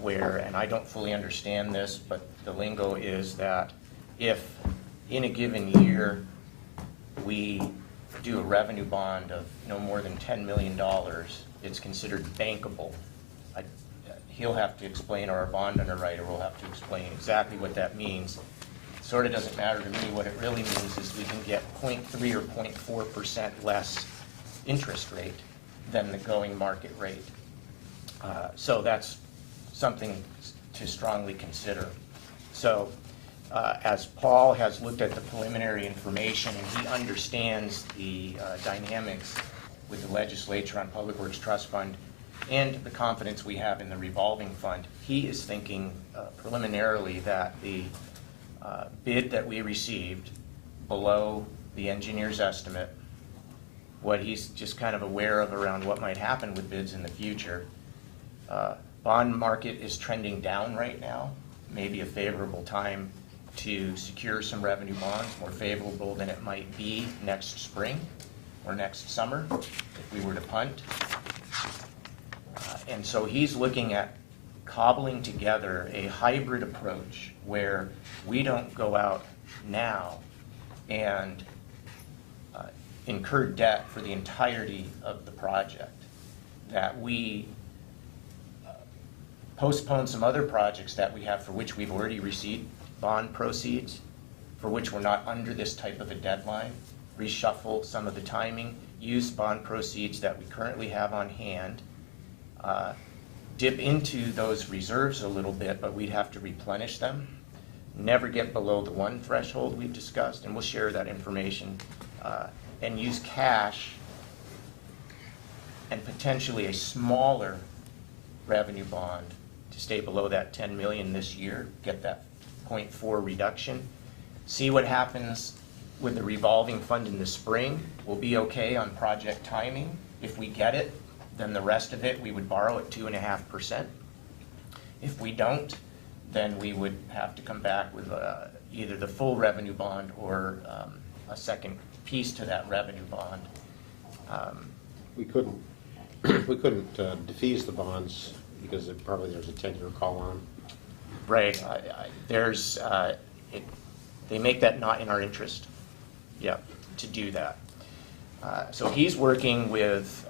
where, and I don't fully understand this, but the lingo is that if in a given year we do a revenue bond of no more than $10 million, it's considered bankable. He'll have to explain, or our bond underwriter will have to explain exactly what that means. It sort of doesn't matter to me. What it really means is we can get 0.3 or 0.4% less interest rate than the going market rate. So that's something to strongly consider. So as Paul has looked at the preliminary information and he understands the dynamics with the legislature on Public Works Trust Fund and the confidence we have in the revolving fund, he is thinking preliminarily that the bid that we received below the engineer's estimate, what he's just kind of aware of around what might happen with bids in the future. Bond market is trending down right now, maybe a favorable time to secure some revenue bonds, more favorable than it might be next spring or next summer if we were to punt. And so he's looking at cobbling together a hybrid approach where we don't go out now and incur debt for the entirety of the project, that we postpone some other projects that we have for which we've already received bond proceeds, for which we're not under this type of a deadline, reshuffle some of the timing, use bond proceeds that we currently have on hand, dip into those reserves a little bit, but we'd have to replenish them, never get below the 1 threshold we've discussed, and we'll share that information, and use cash and potentially a smaller revenue bond to stay below that 10 million this year, get that 0.4 reduction, see what happens with the revolving fund in the spring. We'll be okay on project timing. If we get it, then the rest of it we would borrow at 2.5%. If we don't, then we would have to come back with either the full revenue bond or a second piece to that revenue bond. We couldn't defease the bonds because probably there's a 10-year call on them. Right. They make that not in our interest, yeah, to do that. So he's working with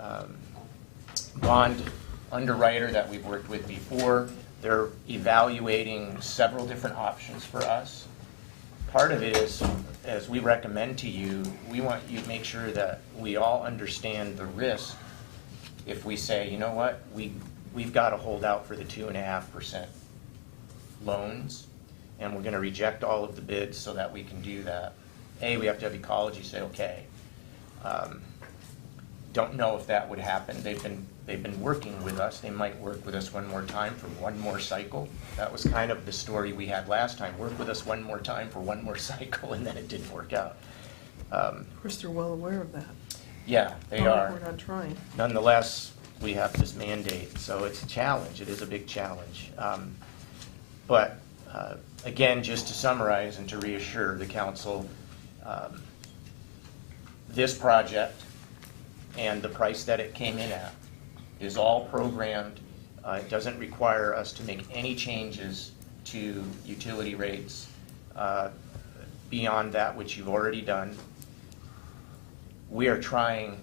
bond underwriter that we've worked with before. They're evaluating several different options for us. Part of it is, as we recommend to you, we want you to make sure that we all understand the risk if we say, you know what, we've got to hold out for the 2.5% loans, and we're going to reject all of the bids so that we can do that. We have to have ecology say, okay. Don't know if that would happen. They've been working with us. They might work with us one more time for one more cycle. That was kind of the story we had last time. Work with us one more time for one more cycle, and then it didn't work out. Of course, they're well aware of that. Yeah, they are. We're not trying. Nonetheless, we have this mandate, so it's a challenge. It is a big challenge. But again, just to summarize and to reassure the council, this project and the price that it came in at is all programmed. It doesn't require us to make any changes to utility rates beyond that which you've already done. We are trying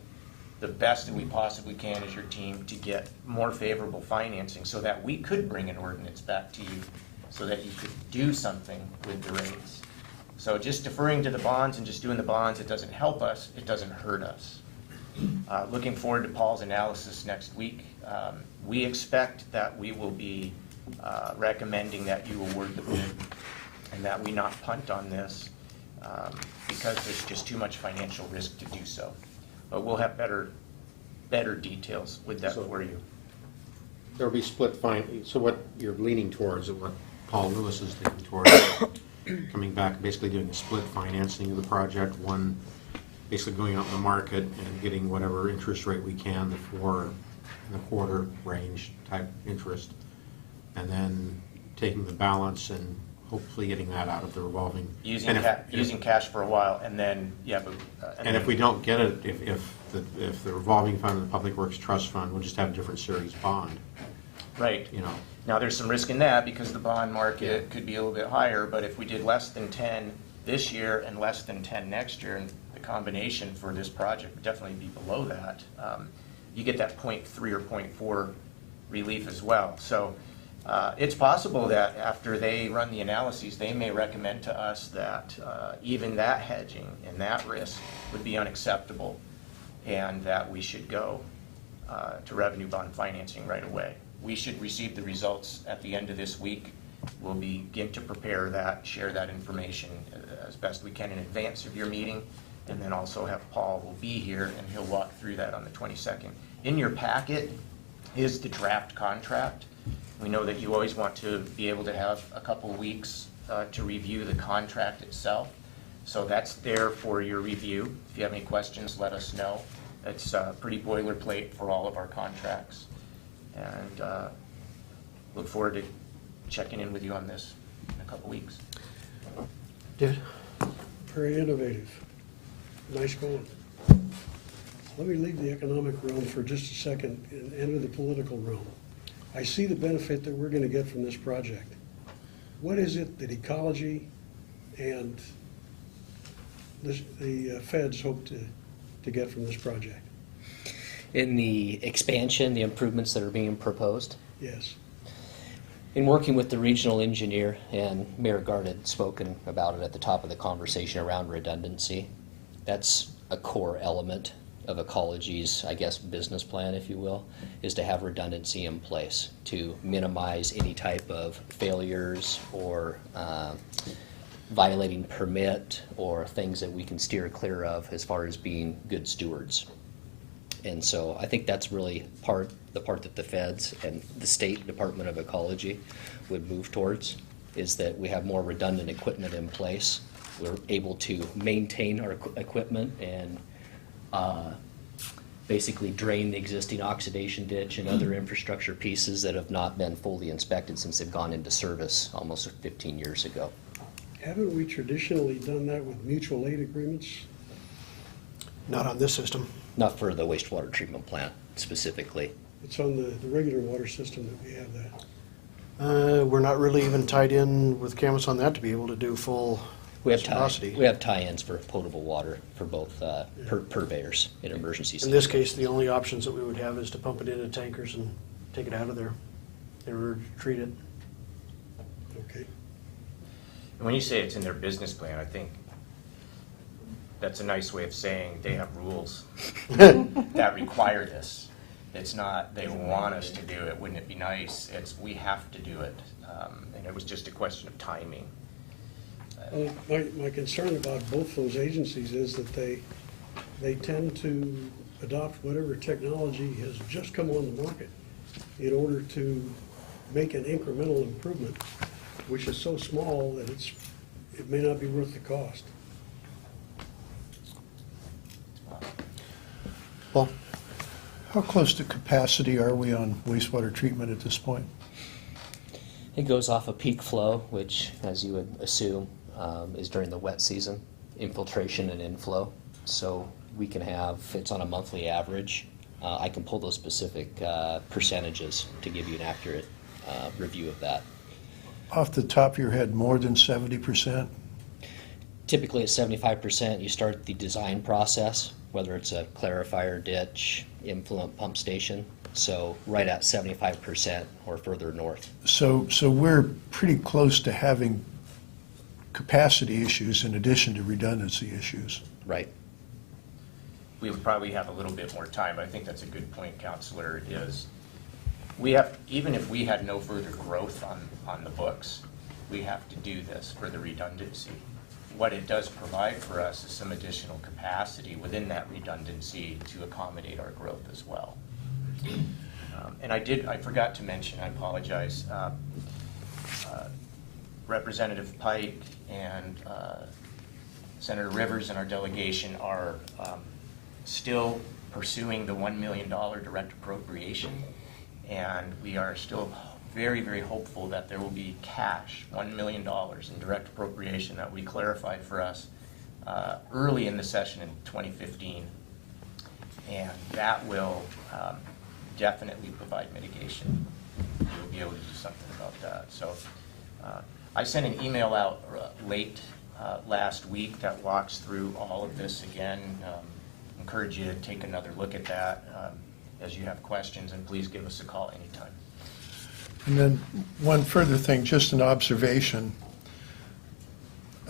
the best that we possibly can as your team to get more favorable financing so that we could bring an ordinance back to you so that you could do something with the rates. So just deferring to the bonds and just doing the bonds, it doesn't help us, it doesn't hurt us. Looking forward to Paul's analysis next week. We expect that we will be recommending that you award the bid and that we not punt on this because there's just too much financial risk to do so. But we'll have better details with that for you. There'll be split so what you're leaning towards, and what Paul Lewis is leaning towards, coming back, basically doing a split financing of the project, one basically going out in the market and getting whatever interest rate we can, the 4.25% range type interest, and then taking the balance and hopefully getting that out of the revolving. Using cash for a while, and then, And if we don't get it, if the revolving fund and the Public Works Trust Fund, we'll just have a different series bond. Right. You know. Now, there's some risk in that because the bond market could be a little bit higher, but if we did less than 10 this year and less than 10 next year, and the combination for this project would definitely be below that, you get that 0.3 or 0.4 relief as well. So it's possible that after they run the analyses, they may recommend to us that even that hedging and that risk would be unacceptable, and that we should go to revenue bond financing right away. We should receive the results at the end of this week. We'll begin to prepare that, share that information as best we can in advance of your meeting, and then also have Paul will be here and he'll walk through that on the 22nd. In your packet is the draft contract. We know that you always want to be able to have a couple weeks to review the contract itself. So that's there for your review. If you have any questions, let us know. It's pretty boilerplate for all of our contracts. And look forward to checking in with you on this in a couple weeks. David? Very innovative. Nice going. Let me leave the economic realm for just a second and enter the political realm. I see the benefit that we're going to get from this project. What is it that ecology and the feds hope to get from this project? In the expansion, the improvements that are being proposed, Yes. in working with the regional engineer, and Mayor Gard had spoken about it at the top of the conversation around redundancy, that's a core element of Ecology's, I guess, business plan, if you will, is to have redundancy in place to minimize any type of failures or violating permit or things that we can steer clear of as far as being good stewards. And so I think that's really the part that the feds and the State Department of Ecology would move towards, is that we have more redundant equipment in place. We're able to maintain our equipment and basically drain the existing oxidation ditch and other infrastructure pieces that have not been fully inspected since they've gone into service almost 15 years ago. Haven't we traditionally done that with mutual aid agreements? Not on this system. Not for the wastewater treatment plant specifically. It's on the regular water system that we have that. We're not really even tied in with Camas on that to be able to do full We have reciprocity. we have tie-ins for potable water for both purveyors in emergency. In this case, the only options that we would have is to pump it into tankers and take it out of there in order to treat it. Okay. And when you say it's in their business plan, I think that's a nice way of saying they have rules that require this. It's not they want us to do it, wouldn't it be nice? It's we have to do it. And it was just a question of timing. My concern about both those agencies is that they tend to adopt whatever technology has just come on the market in order to make an incremental improvement, which is so small that it may not be worth the cost. Well, How close to capacity are we on wastewater treatment at this point? It goes off a peak flow, which, as you would assume, is during the wet season, infiltration and inflow. So we can have, it's on a monthly average. I can pull those specific percentages to give you an accurate review of that. Off the top of your head, more than 70%? Typically at 75%, you start the design process, whether it's a clarifier ditch, influent pump station. So right at 75% or further north. So we're pretty close to having capacity issues in addition to redundancy issues. Right. We would probably have a little bit more time, but I think that's a good point, Counselor, is we have, even if we had no further growth on the books, we have to do this for the redundancy. What it does provide for us is some additional capacity within that redundancy to accommodate our growth as well. And I forgot to mention, I apologize, Representative Pike and Senator Rivers and our delegation are still pursuing the $1 million direct appropriation, and we are still very, very hopeful that there will be cash, $1 million in direct appropriation that we clarified for us early in the session in 2015, and that will definitely provide mitigation. We'll be able to do something about that. So I sent an email out late last week that walks through all of this again. Encourage you to take another look at that as you have questions, and please give us a call anytime. And then one further thing, just an observation.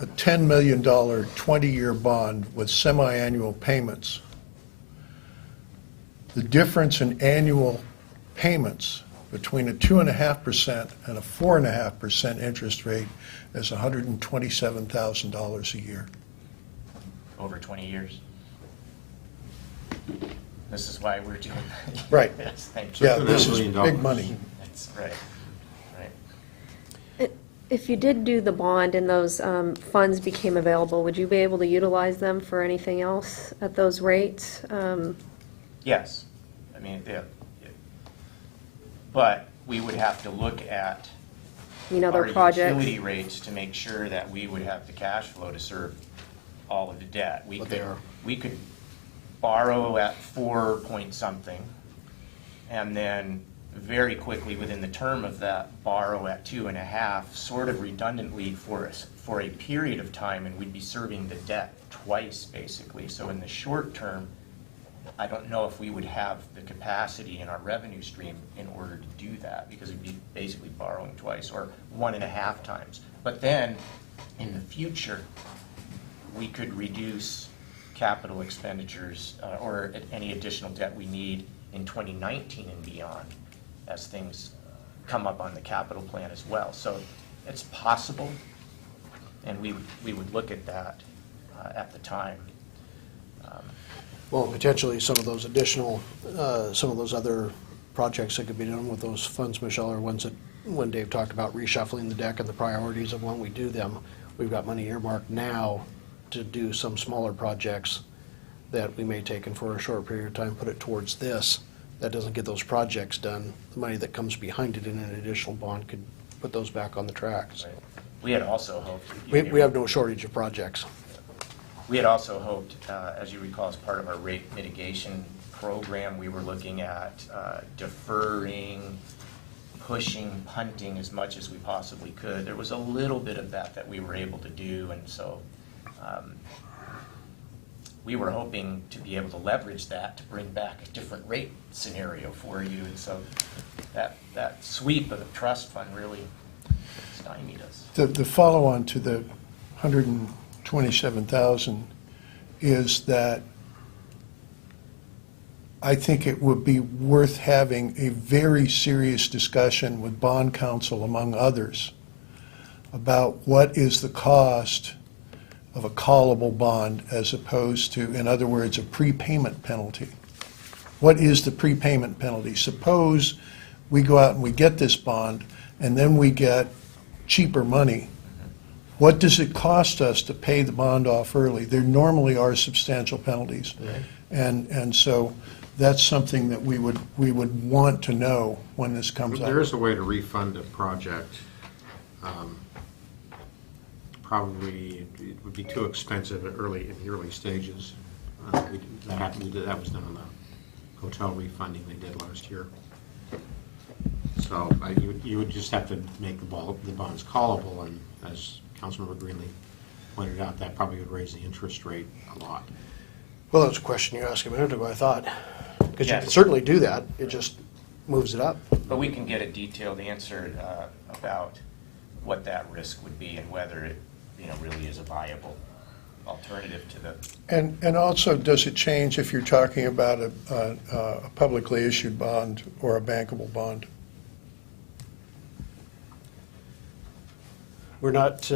A $10 million 20-year bond with semi-annual payments. The difference in annual payments between a 2.5% and a 4.5% interest rate is $127,000 a year. Over 20 years. This is why we're doing that. Right. Yes, thank you. Yeah, this is big money. That's right. If you did do the bond and those funds became available, would you be able to utilize them for anything else at those rates? Yes. I mean, but we would have to look at Other our projects? utility rates to make sure that we would have the cash flow to serve all of the debt. We could borrow at 4 point something, and then very quickly within the term of that borrow at 2.5, sort of redundantly for a period of time, and we'd be serving the debt twice basically. So in the short term, I don't know if we would have the capacity in our revenue stream in order to do that, because we'd be basically borrowing twice or 1.5 times. But then in the future, we could reduce capital expenditures or any additional debt we need in 2019 and beyond as things come up on the capital plan as well. So it's possible, and we would look at that at the time. Well, potentially some of those additional, some of those other projects that could be done with those funds, Michelle, are ones that, when Dave talked about reshuffling the deck and the priorities of when we do them, we've got money earmarked now to do some smaller projects that we may take and for a short period of time put it towards this. That doesn't get those projects done. The money that comes behind it in an additional bond could put those back on the tracks. Right. We had also hoped. We have no shortage of projects. We had also hoped, as you recall, as part of our rate mitigation program, we were looking at deferring, pushing, punting as much as we possibly could. There was a little bit of that we were able to do, and so we were hoping to be able to leverage that to bring back a different rate scenario for you. And so that sweep of the trust fund really stymied us. The follow-on to the 127,000 is that I think it would be worth having a very serious discussion with bond counsel, among others, about what is the cost of a callable bond as opposed to, in other words, a prepayment penalty. What is the prepayment penalty? Suppose we go out and we get this bond and then we get cheaper money. What does it cost us to pay the bond off early? There normally are substantial penalties. Right. And so that's something that we would want to know when this comes up. There is a way to refund a project. Probably it would be too expensive in the early stages. That was done on the hotel refunding they did last year. So you would just have to make the bonds callable, and as Councilmember Greenlee pointed out, that probably would raise the interest rate a lot. Well, that was a question you asked a minute ago, I thought. Because you Yes. can certainly do that, it just moves it up. But we can get a detailed answer about what that risk would be and whether it really is a viable alternative to the. And also, does it change if you're talking about a publicly issued bond or a bankable bond? We're not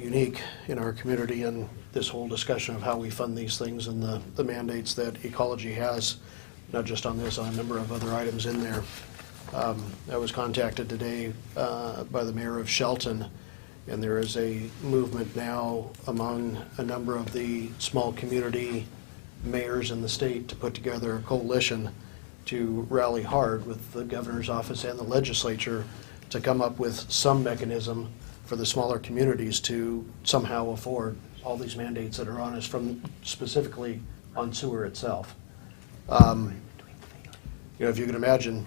unique in our community in this whole discussion of how we fund these things and the mandates that ecology has. not just on this, on a number of other items in there. I was contacted today by the mayor of Shelton, and there is a movement now among a number of the small community mayors in the state to put together a coalition to rally hard with the governor's office and the legislature to come up with some mechanism for the smaller communities to somehow afford all these mandates that are on us, from specifically on sewer itself. You know, if you can imagine,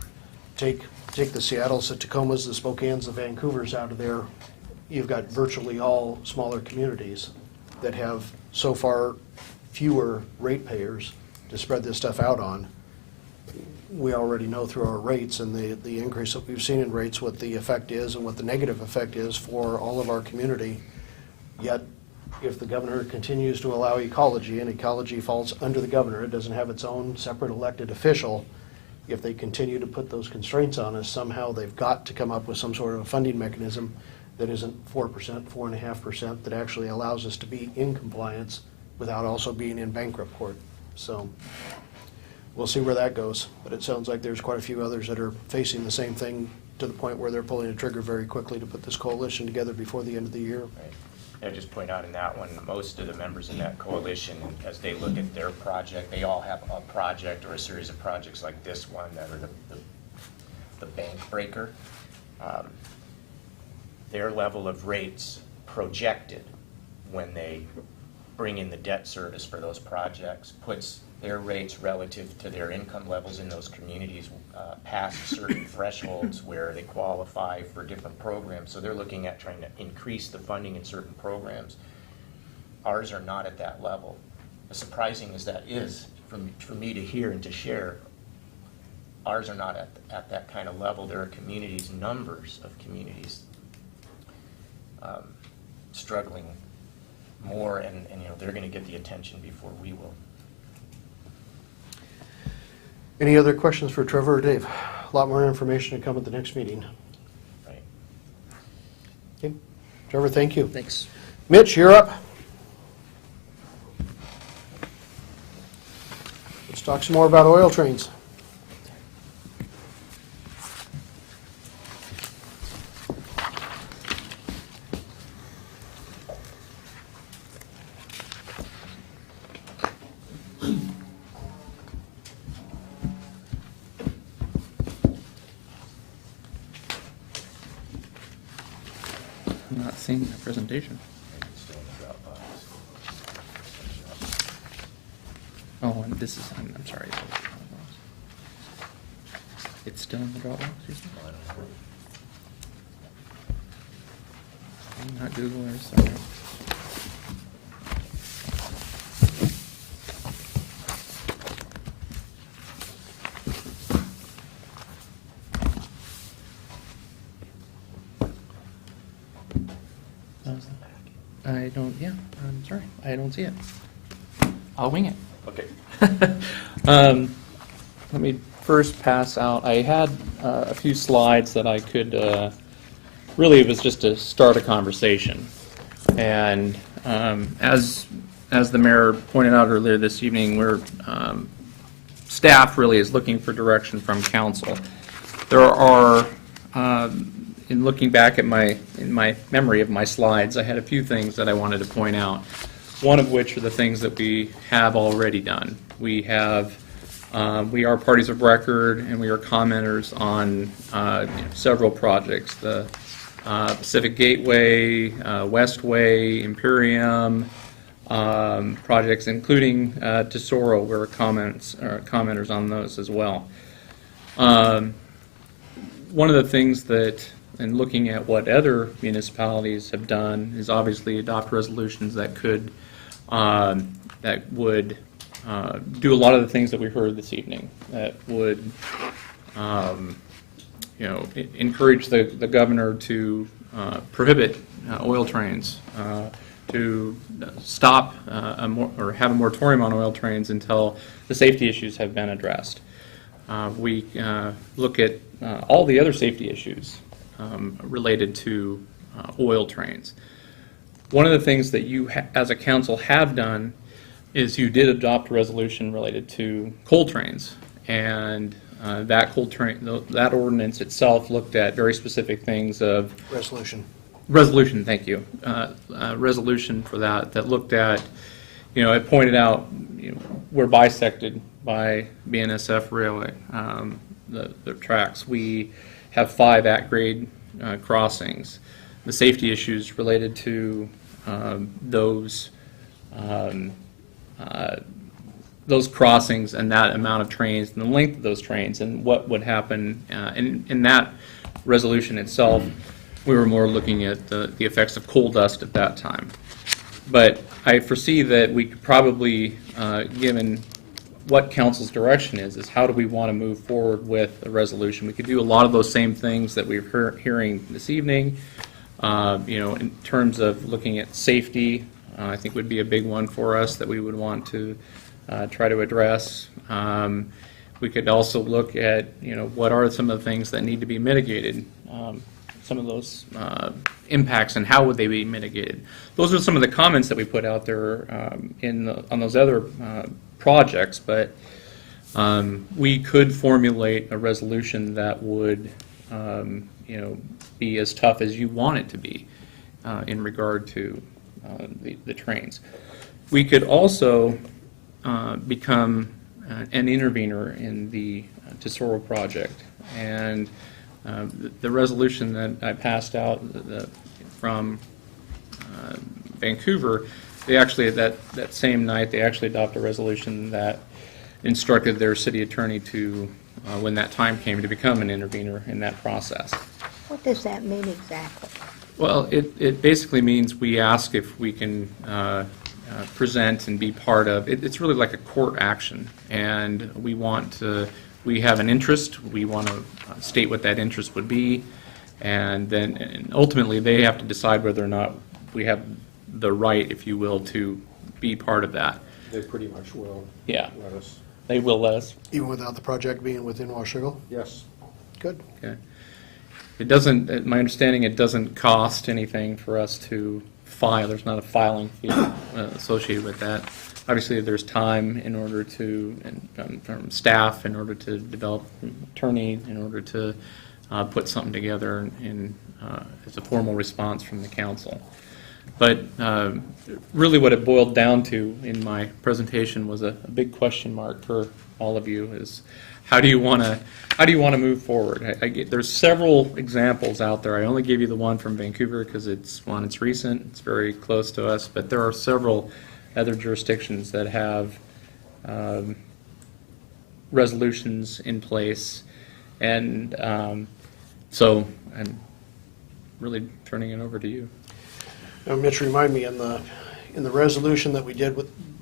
take the Seattles, the Tacomas, the Spokanes, the Vancouvers out of there, you've got virtually all smaller communities that have so far fewer ratepayers to spread this stuff out on. We already know through our rates and the increase that we've seen in rates what the effect is and what the negative effect is for all of our community. Yet, if the governor continues to allow ecology, and ecology falls under the governor, it doesn't have its own separate elected official, if they continue to put those constraints on us, somehow they've got to come up with some sort of a funding mechanism that isn't 4%, 4.5%, that actually allows us to be in compliance without also being in bankrupt court. So we'll see where that goes, but it sounds like there's quite a few others that are facing the same thing, to the point where they're pulling a trigger very quickly to put this coalition together before the end of the year. Right. I just point out in that one, most of the members in that coalition, as they look at their project, they all have a project or a series of projects like this one that are the bank breaker. Their level of rates projected when they bring in the debt service for those projects puts their rates relative to their income levels in those communities past certain thresholds where they qualify for different programs. So they're looking at trying to increase the funding in certain programs. Ours are not at that level. As surprising as that is for me to hear and to share, ours are not at that kind of level. There are communities, numbers of communities, struggling more, and you know, they're going to get the attention before we will. Any other questions for Trevor or Dave? A lot more information to come at the next meeting. Right. Okay. Trevor, thank you. Thanks. Mitch, you're up. Let's talk some more about oil trains. I'm not seeing the presentation. Oh, and this is, I'm sorry. It's still in the Dropbox, you said? Not Google or sorry. I don't, yeah, I'm sorry, I don't see it. I'll wing it. Okay. Let me first pass out, I had a few slides that I could, really it was just to start a conversation. And as the mayor pointed out earlier this evening, we're, staff really is looking for direction from council. There are, in looking back at in my memory of my slides, I had a few things that I wanted to point out. One of which are the things that we have already done. We have, we are parties of record and we are commenters on several projects. The Pacific Gateway, Westway, Imperium, projects including Tesoro, we're commenters on those as well. One of the things that, in looking at what other municipalities have done, is obviously adopt resolutions that could, that would do a lot of the things that we heard this evening, that would, encourage the governor to prohibit oil trains, to stop or have a moratorium on oil trains until the safety issues have been addressed. We look at all the other safety issues related to oil trains. One of the things that you as a council have done is you did adopt a resolution related to coal trains. And that coal train, that ordinance itself looked at very specific things of resolution, thank you. Resolution for that looked at, it pointed out, we're bisected by BNSF Railway, the tracks. We have 5 at-grade crossings. The safety issues related to those crossings and that amount of trains and the length of those trains and what would happen. In that resolution itself, we were more looking at the effects of coal dust at that time. But I foresee that we could probably, given what council's direction is how do we want to move forward with a resolution. We could do a lot of those same things that we're hearing this evening. In terms of looking at safety, I think would be a big one for us that we would want to try to address. We could also look at, what are some of the things that need to be mitigated, some of those impacts and how would they be mitigated. Those are some of the comments that we put out there on those other projects, but we could formulate a resolution that would, be as tough as you want it to be in regard to the trains. We could also become an intervener in the Tesoro project, and the resolution that I passed out from Vancouver, they actually, that same night, they actually adopted a resolution that instructed their city attorney to, when that time came, to become an intervener in that process. What does that mean exactly? Well, it basically means we ask if we can present and be part of, it's really like a court action, and we have an interest, we want to state what that interest would be, and ultimately they have to decide whether or not we have the right, if you will, to be part of that. They pretty much will. Yeah. Let us. They will let us. Even without the project being within Washougal? Yes. Good. Okay. It doesn't, my understanding, it doesn't cost anything for us to file. There's not a filing fee associated with that. Obviously, there's time in order to, from staff, in order to develop an attorney, in order to put something together as a formal response from the council. But really what it boiled down to in my presentation was a big question mark for all of you is how do you want to move forward? There's several examples out there. I only gave you the one from Vancouver because it's recent, it's very close to us, but there are several other jurisdictions that have resolutions in place, and so I'm really turning it over to you. Now, Mitch, remind me, in the resolution that we did,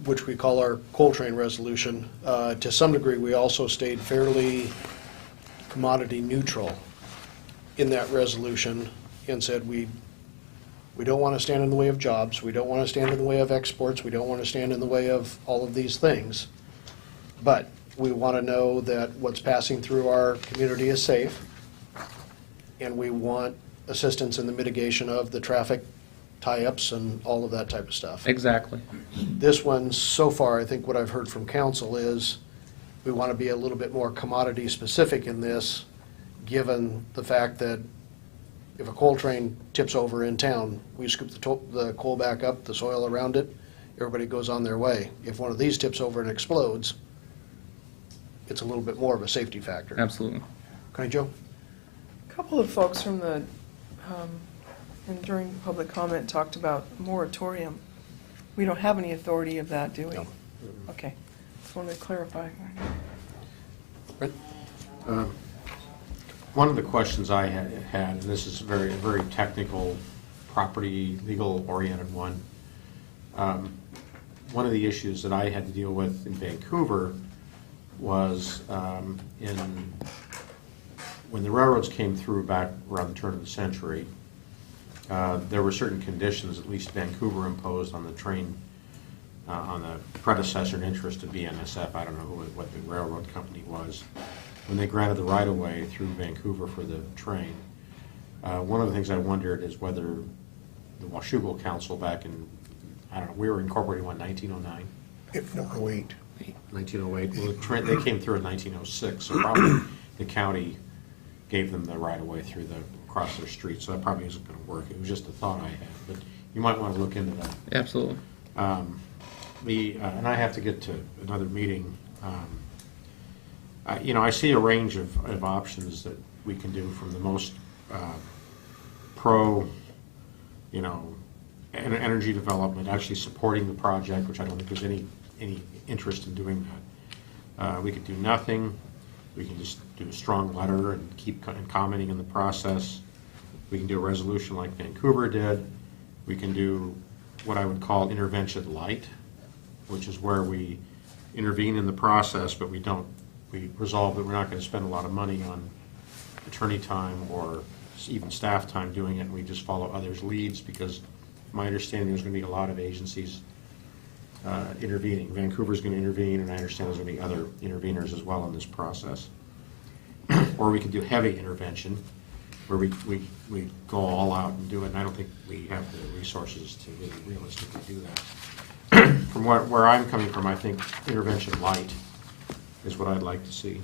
which we call our coal train resolution, to some degree, we also stayed fairly commodity neutral in that resolution and said we don't want to stand in the way of jobs, we don't want to stand in the way of exports, we don't want to stand in the way of all of these things, but we want to know that what's passing through our community is safe, and we want assistance in the mitigation of the traffic tie-ups and all of that type of stuff. Exactly. This one, so far, I think what I've heard from council is we want to be a little bit more commodity specific in this, given the fact that if a coal train tips over in town, we scoop the coal back up, the soil around it, everybody goes on their way. If one of these tips over and explodes, it's a little bit more of a safety factor. Absolutely. Okay, Joe? A couple of folks from the, and during public comment, talked about moratorium. We don't have any authority of that, do we? No. Okay, just wanted to clarify. One of the questions I had, and this is a very technical, property, legal-oriented one. One of the issues that I had to deal with in Vancouver was when the railroads came through back around the turn of the century, there were certain conditions, at least Vancouver imposed on the train, on the predecessor and interest of BNSF, I don't know what the railroad company was, when they granted the right-of-way through Vancouver for the train. One of the things I wondered is whether the Washougal Council back in, I don't know, we were incorporated in 1909? 08. 1908. Well, they came through in 1906, so probably the county gave them the right-of-way across their street, so that probably isn't going to work. It was just a thought I had, but you might want to look into that. Absolutely. And I have to get to another meeting. I see a range of options that we can do, from the most pro, energy development, actually supporting the project, which I don't think there's any interest in doing that. We could do nothing. We can just do a strong letter and keep commenting in the process. We can do a resolution like Vancouver did. We can do what I would call intervention light, which is where we intervene in the process, but we resolve that we're not going to spend a lot of money on attorney time or even staff time doing it, and we just follow others' leads, because my understanding there's going to be a lot of agencies intervening. Vancouver's going to intervene, and I understand there's going to be other interveners as well in this process. Or we could do heavy intervention, where we go all out and do it, and I don't think we have the resources to really realistically do that. From where I'm coming from, I think intervention light is what I'd like to see.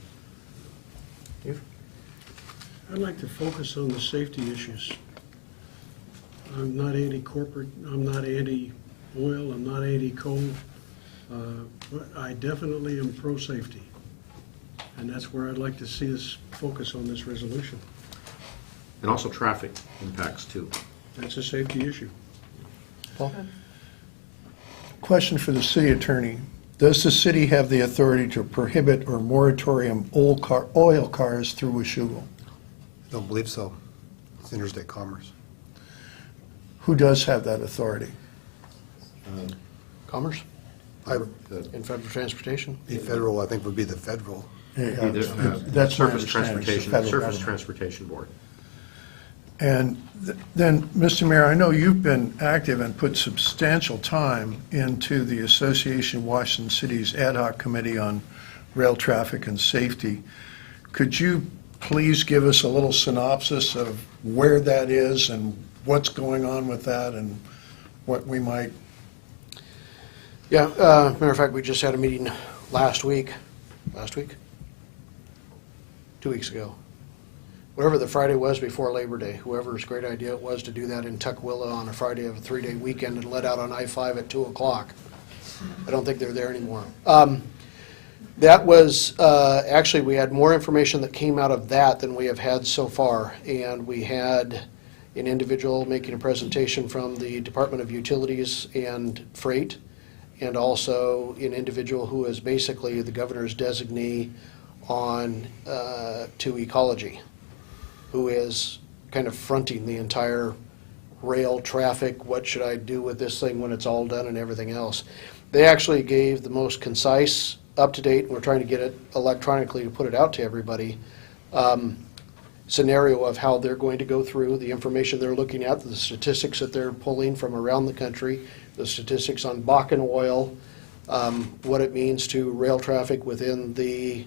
I'd like to focus on the safety issues. I'm not anti-corporate, I'm not anti-oil, I'm not anti-coal, but I definitely am pro-safety. And that's where I'd like to see us focus on this resolution. And also traffic impacts too. That's a safety issue. Paul? Question for the city attorney. Does the city have the authority to prohibit or moratorium oil cars through Washougal? Don't believe so. It's interstate commerce. Who does have that authority? Commerce? In federal transportation? The federal, I think, would be the federal. That's my Surface understanding, it's the Transportation, federal Surface government. Transportation Board. And then, Mr. Mayor, I know you've been active and put substantial time into the Association of Washington Cities Ad Hoc Committee on Rail Traffic and Safety. Could you please give us a little synopsis of where that is and what's going on with that and what we might... Yeah, matter of fact, we just had a meeting last week? 2 weeks ago. Whatever the Friday was before Labor Day, whoever's great idea it was to do that in Tukwila on a Friday of a 3-day weekend and let out on I-5 at 2 o'clock. I don't think they're there anymore. That was, actually, we had more information that came out of that than we have had so far. And we had an individual making a presentation from the Department of Utilities and Freight, and also an individual who is basically the governor's designee on to ecology, who is kind of fronting the entire rail traffic, what should I do with this thing when it's all done and everything else. They actually gave the most concise, up-to-date, and we're trying to get it electronically to put it out to everybody, scenario of how they're going to go through, the information they're looking at, the statistics that they're pulling from around the country, the statistics on Bakken oil, what it means to rail traffic within the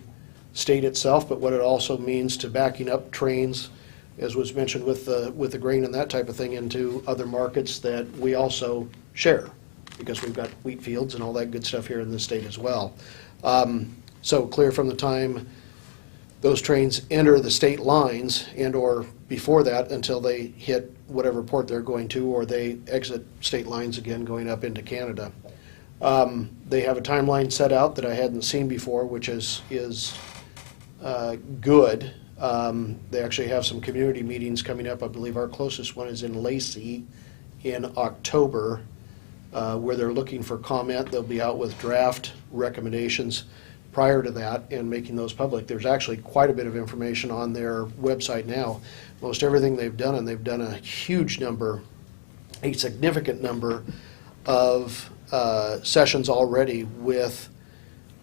state itself, but what it also means to backing up trains, as was mentioned with the grain and that type of thing, into other markets that we also share, because we've got wheat fields and all that good stuff here in the state as well. So clear from the time those trains enter the state lines and or before that until they hit whatever port they're going to, or they exit state lines again going up into Canada. They have a timeline set out that I hadn't seen before, which is good. They actually have some community meetings coming up. I believe our closest one is in Lacey in October, where they're looking for comment. They'll be out with draft recommendations prior to that and making those public. There's actually quite a bit of information on their website now. Most everything they've done, and they've done a huge number, a significant number of sessions already with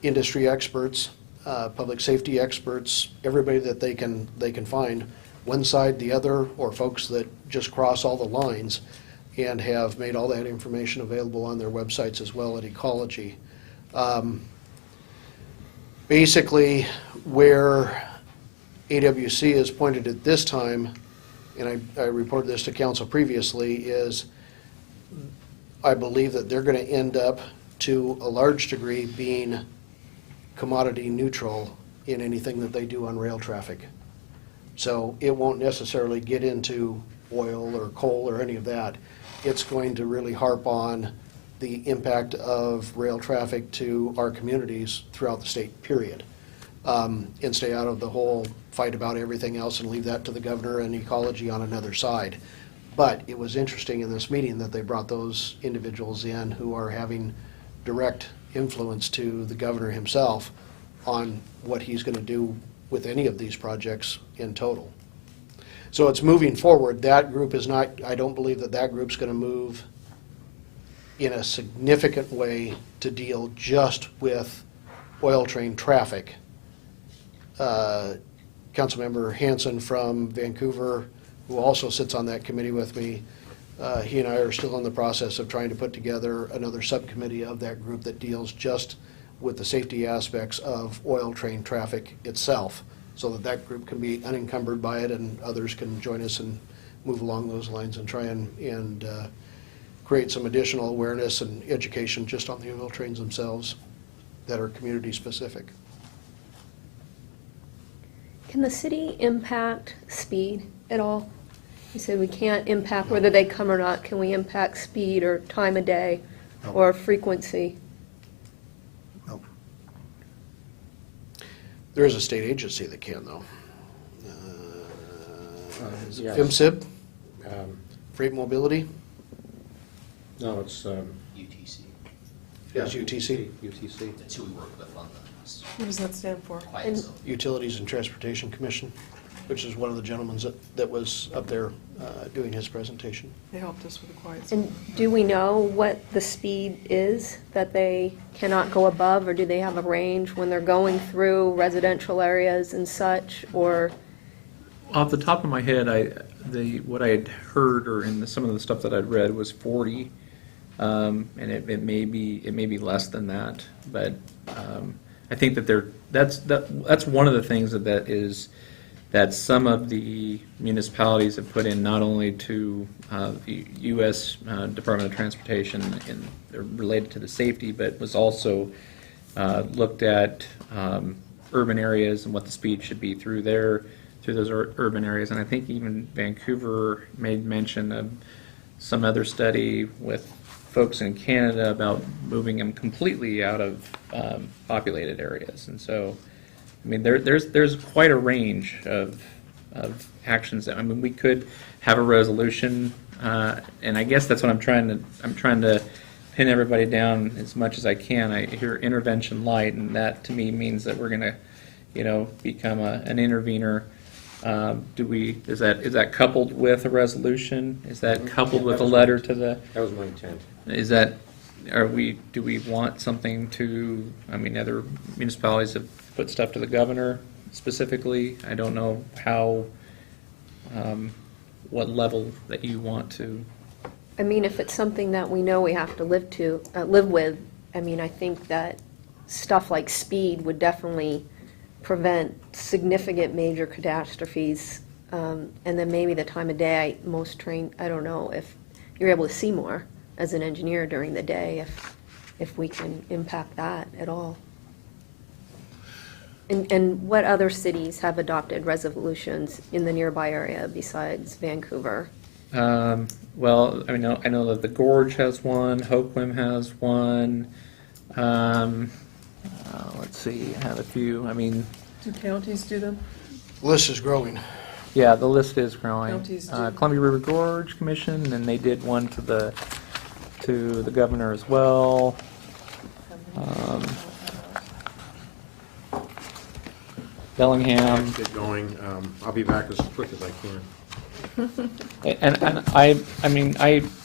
industry experts, public safety experts, everybody that they can find, one side, the other, or folks that just cross all the lines, and have made all that information available on their websites as well at Ecology. Basically, where AWC is pointed at this time, and I reported this to council previously, is I believe that they're going to end up, to a large degree, being commodity neutral in anything that they do on rail traffic. So it won't necessarily get into oil or coal or any of that. It's going to really harp on the impact of rail traffic to our communities throughout the state, period. And stay out of the whole fight about everything else and leave that to the governor and ecology on another side. But it was interesting in this meeting that they brought those individuals in who are having direct influence to the governor himself on what he's going to do with any of these projects in total. So it's moving forward. That group is not, I don't believe that that group's going to move in a significant way to deal just with oil train traffic. Councilmember Hanson from Vancouver, who also sits on that committee with me, he and I are still in the process of trying to put together another subcommittee of that group that deals just with the safety aspects of oil train traffic itself, so that that group can be unencumbered by it and others can join us and move along those lines and try and create some additional awareness and education just on the oil trains themselves that are community specific. Can the city impact speed at all? You said we can't impact whether they come or not. Can we impact speed or time of day or frequency? No. There is a state agency that can, though. Is it Yes. FMCIB? Freight Mobility? No, it's, UTC. Yes, UTC. UTC. That's who we work with on this. What does that stand for? Quiet zone. Utilities and Transportation Commission, which is one of the gentlemen that was up there doing his presentation. They helped us with the quiet zone. And do we know what the speed is that they cannot go above, or do they have a range when they're going through residential areas and such, or? Off the top of my head, what I had heard, or in some of the stuff that I'd read, was 40, and it may be less than that. But I think that that's one of the things that some of the municipalities have put in, not only to the U.S. Department of Transportation and related to the safety, but was also looked at urban areas and what the speed should be through those urban areas. And I think even Vancouver made mention of some other study with folks in Canada about moving them completely out of populated areas. And so, I mean, there's quite a range of actions. I mean, we could have a resolution, and I guess that's what I'm trying to pin everybody down as much as I can. I hear intervention light, and that to me means that we're going to, become an intervener. Is that coupled with a resolution? Is that coupled with a letter to the? That was my intent. Do we want something to, I mean, other municipalities have put stuff to the governor specifically. I don't know what level that you want to. I mean, if it's something that we know we have to live with, I mean, I think that stuff like speed would definitely prevent significant major catastrophes. And then maybe the time of day, I don't know if you're able to see more as an engineer during the day, if we can impact that at all. And what other cities have adopted resolutions in the nearby area besides Vancouver? Well, I know that the Gorge has one, Hoquiam has one. Let's see, I have a few. I mean, Do counties do them? The list is growing. yeah, the list is growing. Counties do. Columbia River Gorge Commission, and they did one to the governor as well. Bellingham. Let's get going. I'll be back as quick as I can. And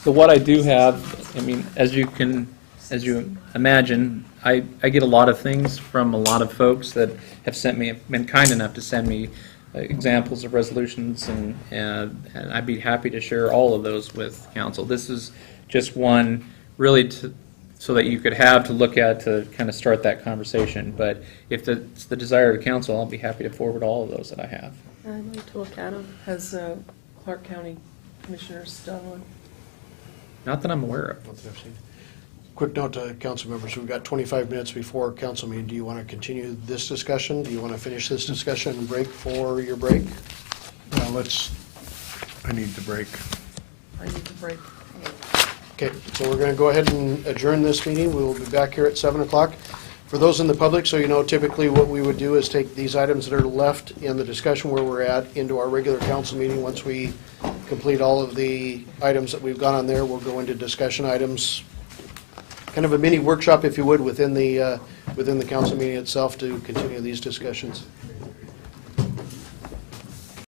what I do have, I mean, as you imagine, I get a lot of things from a lot of folks that have been kind enough to send me examples of resolutions, and I'd be happy to share all of those with council. This is just one really so that you could have to look at to kind of start that conversation. But if it's the desire of the council, I'll be happy to forward all of those that I have. I'd like to look at them. Has Clark County Commissioners done one? Not that I'm aware of. Not that I've seen. quick note to council members, we've got 25 minutes before council meeting. Do you want to continue this discussion? Do you want to finish this discussion and break for your break? Well, I need the break. I need to break. Okay, so we're going to go ahead and adjourn this meeting. We will be back here at 7 o'clock. For those in the public, so you know, typically what we would do is take these items that are left in the discussion where we're at into our regular council meeting. Once we complete all of the items that we've got on there, we'll go into discussion items, kind of a mini workshop, if you would, within the council meeting itself to continue these discussions.